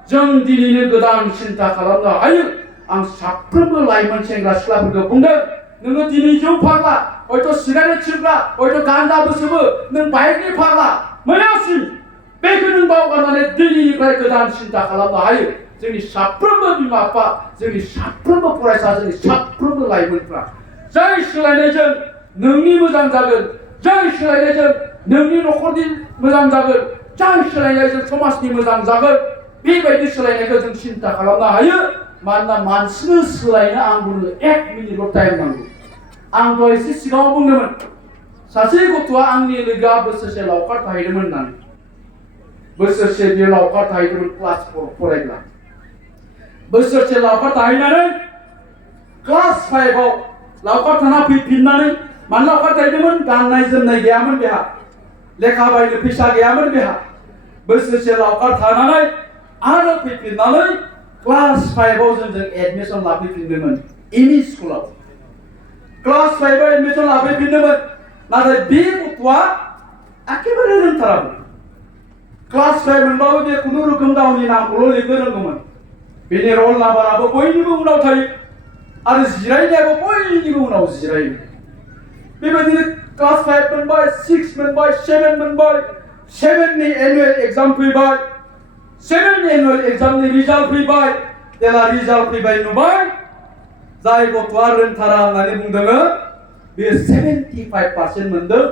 जों दिनैनो गोदान सिन्था खालामनो हायो। आं साफ्रोमबो लाइमोन सेंग्रा सिख्लाफोरखौ बुंदों, नोङो दिनै जौ फाग्ला, हयथ' सिगारेट सोबग्रा, हयथ' गान्जाबो सोबो, नों बाइकनि फाग्ला, मैयासिम बेखौ नों बावगारनानै दिनैनिफ्राय गोदान सिन्था खालामनो हायो। जोंनि साफ्रोमबो बिमा बिफा, जोंनि साफ्रोमबो फरायसा, जोंनि साफ्रोमबो लाइमोनफ्रा जाय सोलायनायजों नोंनि मोजां जागोन, जाय सोलायनायजों नोंनि न'खरनि मोजां जागोन, जाय सोलायनायजों समाजनि मोजां जागोन, बेबायदि सोलायनायखौ जों सिन्था खालामनो हायो। मानोना मानसिनो सोलायनो आं बुङो 1 मिनिटल' टाइम नांगौ। आं दहाय एसे सिगाङाव बुंदोंमोन, सासे गथ'आ आंनि लोगोआ बोसोरसे लावखार थाहैदोंमोन होननानै। बोसोरसे बियो लावखार थाहैदोंमोन क्लास 4 फरायब्ला। बोसोरसे लावखार थाहैनानै क्लास 5आव लावखार थाना फैफिननानै, मानो लावखार थाहैदोंमोन? गाननाय जोमनाय गैयामोन बेहा, लेखा बायनो फैसा गैयामोन बेहा। बोसोरसे लावखार थानानै आरो फैफिननानै क्लास 5आव जोंजों एडमिसन लाफैफिनदोंमोन एमइ स्कुलाव। क्लास 5आव एडमिसन लाफैफिनदोंमोन। नाथाय बे गथ'आ एखेबारे रोंथारामोन। क्लास 5 मोनबाबो बे खुनु रोखोम गावनि नामखौल' लिरनो रोंगौमोन। बेनि रल नाम्बाराबो बयनिबो उनाव थायो, आरो जिरायनायाबो बयनिबो उनाव जिरायो। बेबायदिनो क्लास 5 मोनबाय 6 मोनबाय 7 मोनबाय 7नि एनुवेल एग्जाम फैबाय 7 एनुवेल एग्जामनि रिजाल्ट फैबाय जेला रिजाल्ट फैबाय नुबाय जाय गथ'आ रोंथारा होननानै बुंदों बे 75% मोनदों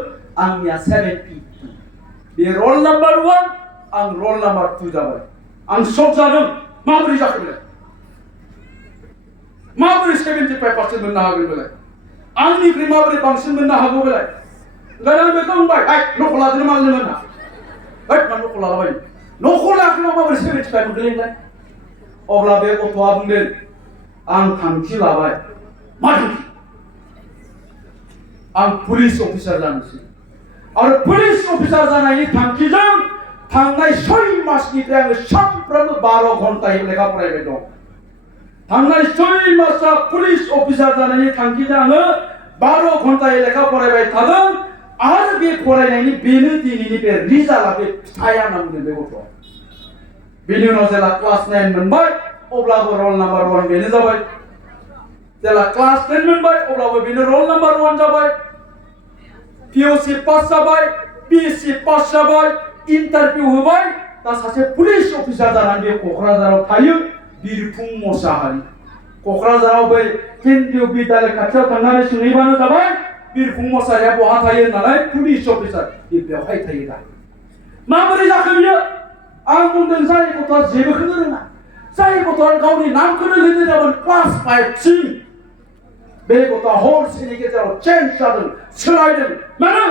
आंनिया 72 बे रल नाम्बार 1 आं रल नाम्बार 2 जाबाय आं शक जादों माबोरै जाखो बेलाय माबोरै 75% मोननो हागोन बेलाय आंनिख्रुइ माबोरै बांसिन मोननो हागौ बेलाय ओंखायनो आं बेखौ बुंबाय नखल लादों मानो मोना मा नखल लालाबाय नखल लाखिनाव माबोरै 75 मोनगोनलाय अब्ला बे गथ'आ बुंदों आं थांखि लाबाय मा थांखि आं पुलिस अफिसार जानोसै आरो पुलिस अफिसार जानायनि थांखिजों थांनाय 6 मासनिफ्राय आङो सानफ्रोमबो 12 घन्टायै लेखा फरायबाय दं थांनाय 6 मासआ पुलिस अफिसार जानायनि थांखिजों आङो 12 घन्टायै लेखा फरायबाय थादों आरो बे फरायनायनि बेनो दिनैनि बे रिजाल्टआ बे फिथाइया होनना बुंदों बे गथ'आ बेनि उनाव जेला क्लास 9 मोनबाय अब्लाबो रल नाम्बार 1 बेनो जाबाय जेला क्लास 10 मोनबाय अब्लाबो बेनो रल नाम्बार 1 जाबाय पिअसि पास जाबाय पिएससि पास जाबाय इन्टारभिउ होबाय दा सासे पुलिस अफिसार जानानै बे क'क्राझाराव थायो बिरफुं मोसाहारि क'क्राझाराव बै केन्द्रीय बिद्यालय खाथियाव थांनानै सोंहैबानो जाबाय बिरफुं मोसाहारिया बहा थायो होननानै पुलिस अफिसार बे बेवहाय थायो दा माबोरै जाखो बियो आं बुंदों जाय गथ'आ जेबोखौनो रोङा जाय गथ'आ गावनि नामखौनो लिरनो रोङामोन क्लास 5 सिम बे गथ'आ हरसेनि गेजेराव चेन्ज जादों सोलायदों मानो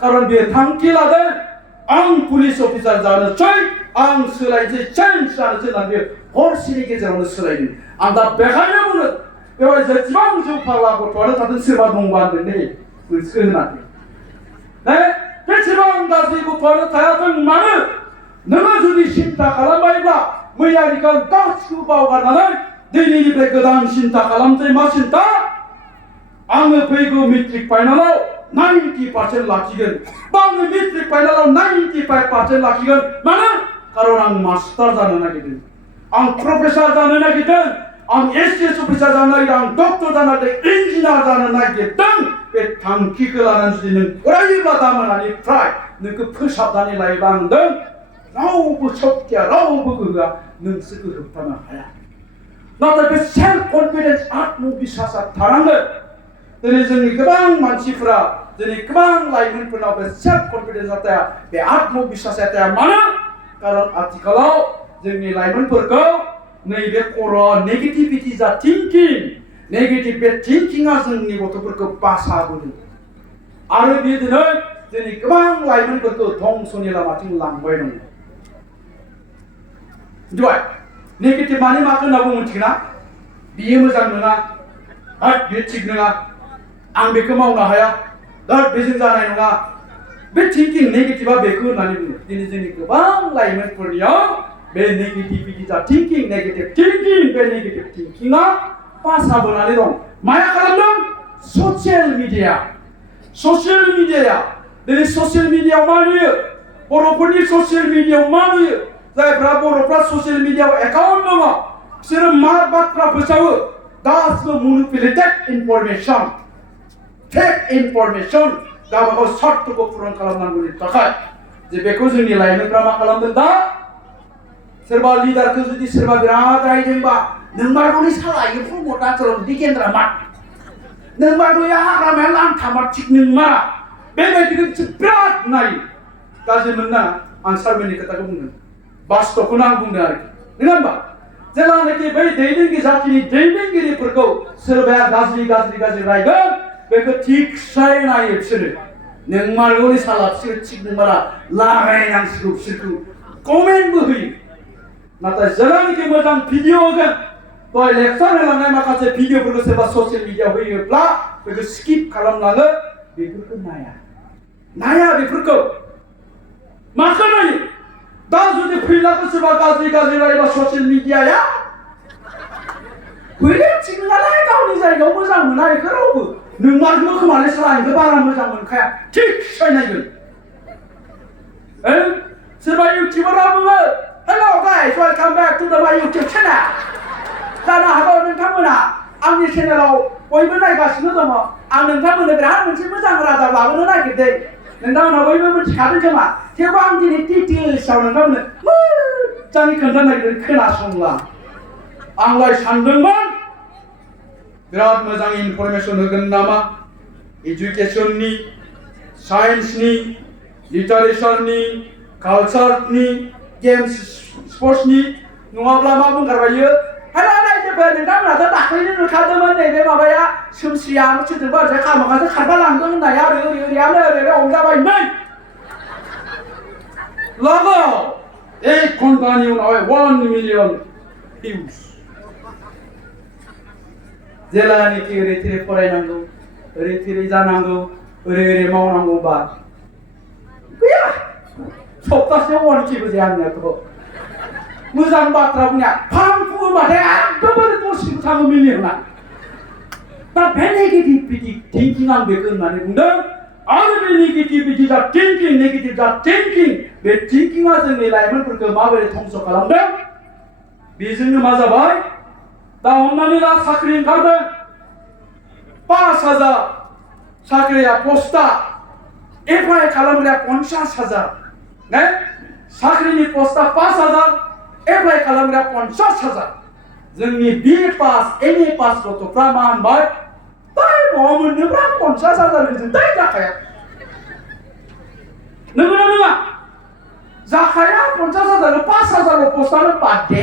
खारन बे थांखि लादों आं पुलिस अफिसार जानोसै आं सोलायनोसै चेन्ज जानोसै होननानै बे हरसेनि गेजेरावनो सोलायदों आं दा बेखायनो बुङो बेवहाय जेसेबां जौ फाग्ला गथ'आनो थादों सोरबा दंबा होनदों नै मोनसे होनाखै बेसेबां गाज्रि गथ'आनो थायाथों मानो नोङो जुदि सिन्था खालामबायब्ला मैयानिखौ गासिखौबो बावगारनानै दिनैनिफ्राय गोदान सिन्था खालामसै मा सिन्था आङो फैगौ मेट्रिक फाइनालाव 90% लाखिगोन बा आङो मेट्रिक फाइनालाव 95% लाखिगोन मानो खारन आं मास्टार जानो नागिरदों आं प्रफेसर जानो नागिरदों आं एसएस अफिसार जानो नागिरदों आं डक्टर जानो नागिरदों इन्जिनियार जानो नागिरदों बे थांखिखौ लानानै जुदि नों फरायोब्ला दा मोनानिफ्राय नोंखौ फोसाबनानै लायोब्ला आं होनदों रावबो शक्तिया रावबो गोहोआ नोंसोरखौ होबथानो हाया नाथाय बे सेल्फ कन्फिडेन्स आत्मबिश्वासा थानांगोन दिनै जोंनि गोबां मानसिफोरा दिनै गोबां लाइमोनफोरनाव बे सेल्फ कन्फिडेन्सआ थाया बे आत्मबिश्वासा थाया मानो खारन आथिखालाव जोंनि लाइमोनफोरखौ नैबे खर'आव नेगेटिभिटि जा थिंकिं नेगेटिभ बे थिंकिंआ जोंनि गथ'फोरखौ बासाबोदों आरो बे दिनै जोंनि गोबां लाइमोनफोरखौ धंसनि लामाथिं लांबाय दङ मिथिबाय नेगेटिभ माने माखौ होनना बुङो मिथिगोना बियो मोजां नङा बियो थिग नङा आं बेखौ मावनो हाया बेजों जानाय नङा बे थिंकिं नेगेटिभा बेखौ होननानै बुङो दिनै जोंनि गोबां लाइमोनफोरनियाव बे नेगेटिभिटि जा थिंकिं नेगेटिभ थिंकिं बे नेगेटिभ थिंकिंआ पासाबोनानै दं माया खालामदों ससियेल मिडिया दिनै ससियेल मिडियायाव मा नुयो बर'फोरनि ससियेल मिडियायाव मा नुयो जायफ्रा बर'फ्रा ससियेल मिडियायाव एकाउन्ट दङ बिसोरो मा बाथ्रा फोसावो गासिबो मेनिपुलेटेड इनफरमेसन फेक इनफरमेसन गावबागाव स्वार्थखौ पुरन खालामनांगौनि थाखाय जे बेखौ जोंनि लाइमोनफ्रा मा खालामदों दा सोरबा लिडारखौ जुदि सोरबा बिराद रायदोंबा नोंमारगौनि सालायो प्रमटा चलो दिकेन्द्रा मा नोंमारगौया हाग्रामाया लांथामा थिग नोंमारा बेबायदिखौ बिसोर बिराद नायो गाज्रि मोनना आं सारमोननि खोथाखौ बुंदों बास्तबखौनो आं बुंदों आरोखि नङा होमबा जेलानाखि बै जातिनि दैदेनगिरिफोरखौ सोरबाया गाज्रि रायगोन बेखौ थिगसाय नायो बिसोरो नोंमारगौनि साला बिसोरो थिग नोंमारा लागायनांसिगौ बिसोरखौ कमेन्टबो होयो नाथाय जेलानाखि मोजां भिडिअ होगोन दहाय लेक्सार होलांनाय माखासे भिडिअफोरखौ सोरबा ससियेल मिडियायाव होयोब्ला बेखौ स्किप खालामलाङो बेफोरखौ नाया बेफोरखौ माखौ नायो दा जुदि फैलाखौ सोरबा गाज्रि रायोबा ससियेल मिडियाया फैलाया थिग नङालाय गावनि जायगायाव मोजां मोना बेखौ रावबो नोंमारगौ खोमालाय सालायनोखौ बारा मोजां मोनखाया थिग सायनायगोन सोरबा इउटिउबारा बुङो hello guys welcome back to द माय इउटिउब चेनेल जानो हागौ नोंथांमोना आंनि चेनेलाव बयबो नायगासिनो दङ आं नोंथांमोननो बिराद मोनसे मोजां रादाब लाबोनो नागिरदों नोंथांमोना बयबो मिथिखादों खोमा थेवबो आं दिनै डिटेल्सआव नोंथांमोननो मोजाङै खोन्थानो नागिरदों खोनासंला आंलाय सानदोंमोन बिराद मोजां इनफरमेसन होगोन नामा एजुकेशननि साइन्सनि लिटारेचारनि कालचारनि गेम्स स्पर्ट्सनि नङाब्ला मा बुंगारबायो हेला रायजोफोर नोंथांमोनाथ' दाख्लैनो नुखादोंमोन नैबे माबाया सोमस्रिया सोरजोंबा ओरैजाय खामाखासो खारबा लांदों होननाया ओरैयानो ओरै हमजाबायमोन लगाव 1 घन्टानि उनावहाय 1 मिलियन भिउस जेलानिखि ओरै थोरै फरायनांगौ ओरै थोरै जानांगौ ओरै मावनांगौबा गैया सप्तासेयाव 1Kबो जाया आंनियाथ' मोजां बाथ्रा बुंनाया फां फुङोबाथाय एकदमबारे दसेनो थाङो मिलियना दा बे नेगेटिभिटि थिंकिं आं बेखौ होननानै बुंदों आरो बे नेगेटिभिटि जा थिंकिं नेगेटिभ जा थिंकिं बे थिंकिंआ जोंनि लाइमोनफोरखौ माबोरै धंस खालामदों बेजोंनो मा जाबाय दा हमनानै ला साख्रि ओंखारदों 5,000 साख्रिया पस्टआ एप्लाइ खालामग्राया 50,000 ने साख्रिनि पस्टआ 5,000 एप्लाइ खालामग्राया 50,000 जोंनि बि पास एम ए पास गथ'फ्रा मा होनबाय दाय माबा मोननोब्रा 50,000 जों दाय जाखाया नंगौना नङा जाखाया 50,000 5,000 पस्टआनो बाद दे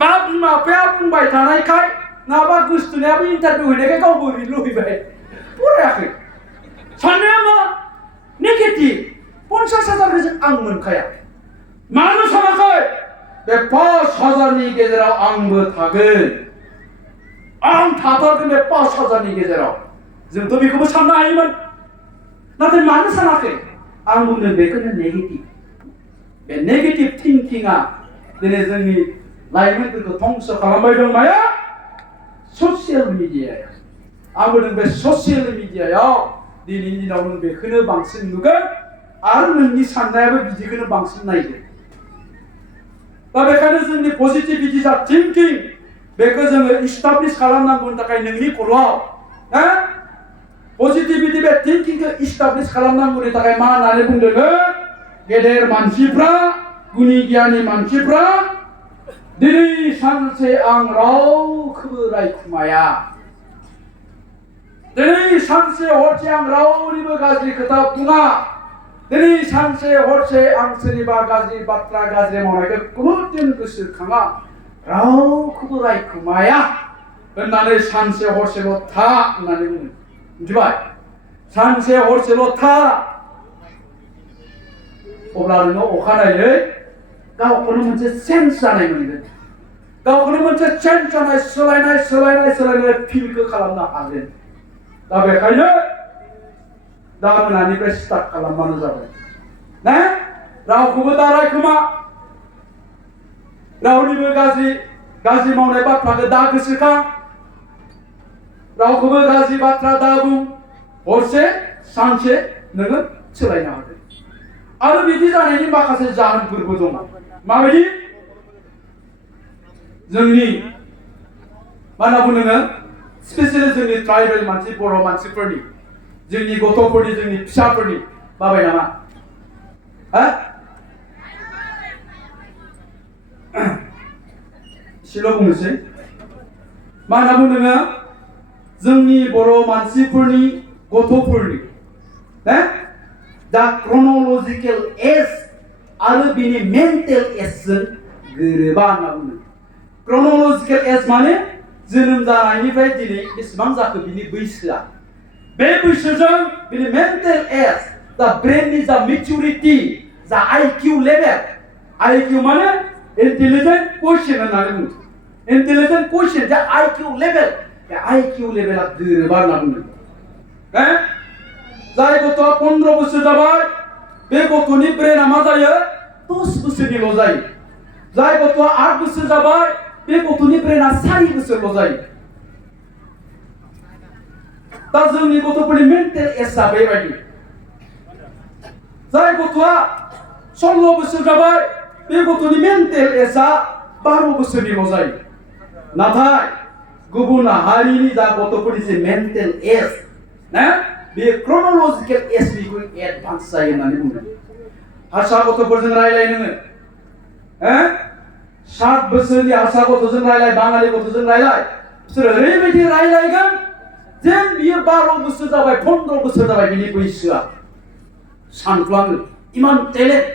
बा बिमा बिफाया बुंबाय थानायखाय नङाबा गोसथोनायाबो इन्टारभिउ हैनायखाय गावबो ओरैनो लुबैबाय फरायाखै साननाया मा नेगेटिभ 50,000 जों आं मोनखाया मानो सानाखै बे 5,000नि गेजेराव आंबो थागोन आं थाथारगोन बे 5,000नि गेजेराव जोंथ' बेखौबो साननो हायोमोन नाथाय मानो सानाखै आं बुंदों बेखौनो नेगेटिभ बे नेगेटिभ थिंकिंआ दिनै जोंनि लाइमोनफोरखौ धंस खालामबाय दं माया ससियेल मिडियायाव आं बुंदों बे ससियेल मिडियायाव दिनैनि दिनाव नों बेखौनो बांसिन नुगोन आरो नोंनि साननायाबो बिदिखौनो बांसिन नायगोन दा बेखायनो जोंनि पजिटिभिटि जा थिंकिं बेखौ जोङो इस्टाब्लिश खालामनांगौनि थाखाय नोंनि खर'आव पजिटिभिटि बे थिंकिंखौ इस्टाब्लिश खालामनांगौनि थाखाय मा होननानै बुंदों गेदेर मानसिफ्रा गुनि गियानि मानसिफ्रा दिनै सानसे आं रावखौबो रायखुमाया दिनै सानसे हरसे आं रावनिबो गाज्रि खोथा बुङा दिनै सानसे हरसे आं सोरनिबा गाज्रि बाथ्रा गाज्रि मावनायखौ खुनुदिन गोसोखाङा रावखौबो रायखुमाया होननानै सानसे हरसेल' था होननानै बुङो मिथिबाय सानसे हरसेल' था अब्ला नोङो अखानायै गावखौनो मोनसे चेन्ज जानाय मोनगोन गावखौनो मोनसे चेन्ज जानाय सोलायनाय फिलखौ खालामनो हागोन दा बेखायनो दा मोनानिफ्राय स्टार्ट खालामबानो जाबाय ना रावखौबो दा रायखुमा रावनिबो गाज्रि मावनाय बाथ्राखौ दा गोसोखां रावखौबो गाज्रि बाथ्रा दा बुं हरसे सानसे नोङो सोलायनो हागोन आरो बिदि जानायनि माखासे जाहोनफोरबो दङ माबायदि जोंनि मा होनना बुङो नोङो स्पेसियेलि जोंनि ट्राइबेल मानसि बर' मानसिफोरनि जोंनि गथ'फोरनि जोंनि फिसाफोरनि बाबाय नामा एसेल' बुंनोसै मा होनना बुङो नोङो जोंनि बर' मानसिफोरनि गथ'फोरनि दा क्रन'लजिकेल एज आरो बिनि मेन्टेल एजजों गोरोबा होनना बुङो क्रन'लजिकेल एज माने जोनोम जानायनिफ्राय दिनै बेसेबां जाखो बिनि बैसोआ बे बैसोजों बिनि मेन्टेल एज दा ब्रेननि जा मेचुरिटि जा आइकिउ लेभेल आइकिउ माने इन्टेलिजेन्ट कोइशन होननानै बुङो इन्टेलिजेन्ट कोइशन जा आइकिउ लेभेल बे आइकिउ लेभेला गोरोबा होनना बुङो जाय गथ'आ 15 बोसोर जाबाय बे गथ'नि ब्रेना मा जायो 10 बोसोरनिल' जायो जाय गथ'आ 8 बोसोर जाबाय बे गथ'नि ब्रेना 4 बोसोरल' जायो दा जोंनि गथ'फोरनि मेन्टेल एजआ बेबायदि जाय गथ'आ 16 बोसोर जाबाय बे गथ'नि मेन्टेल एजआ 12 बोसोरनिल' जायो नाथाय गुबुन हारिनि जा गथ'फोरनि जे मेन्टेल एज ना बे क्रोनोलजिकल एजनिख्रुइ एडभान्स जायो होननानै बुंदों हारसा गथ'फोरजों रायलाय नोङो 7 बोसोरनि हारसा गथ'जों रायलाय बाङालि गथ'जों रायलाय बिसोर ओरैबायदि रायलायगोन जेन बियो 12 बोसोर जाबाय 15 बोसोर जाबाय बिनि बैसोआ सानफ्लाङो इमान टेलेन्ट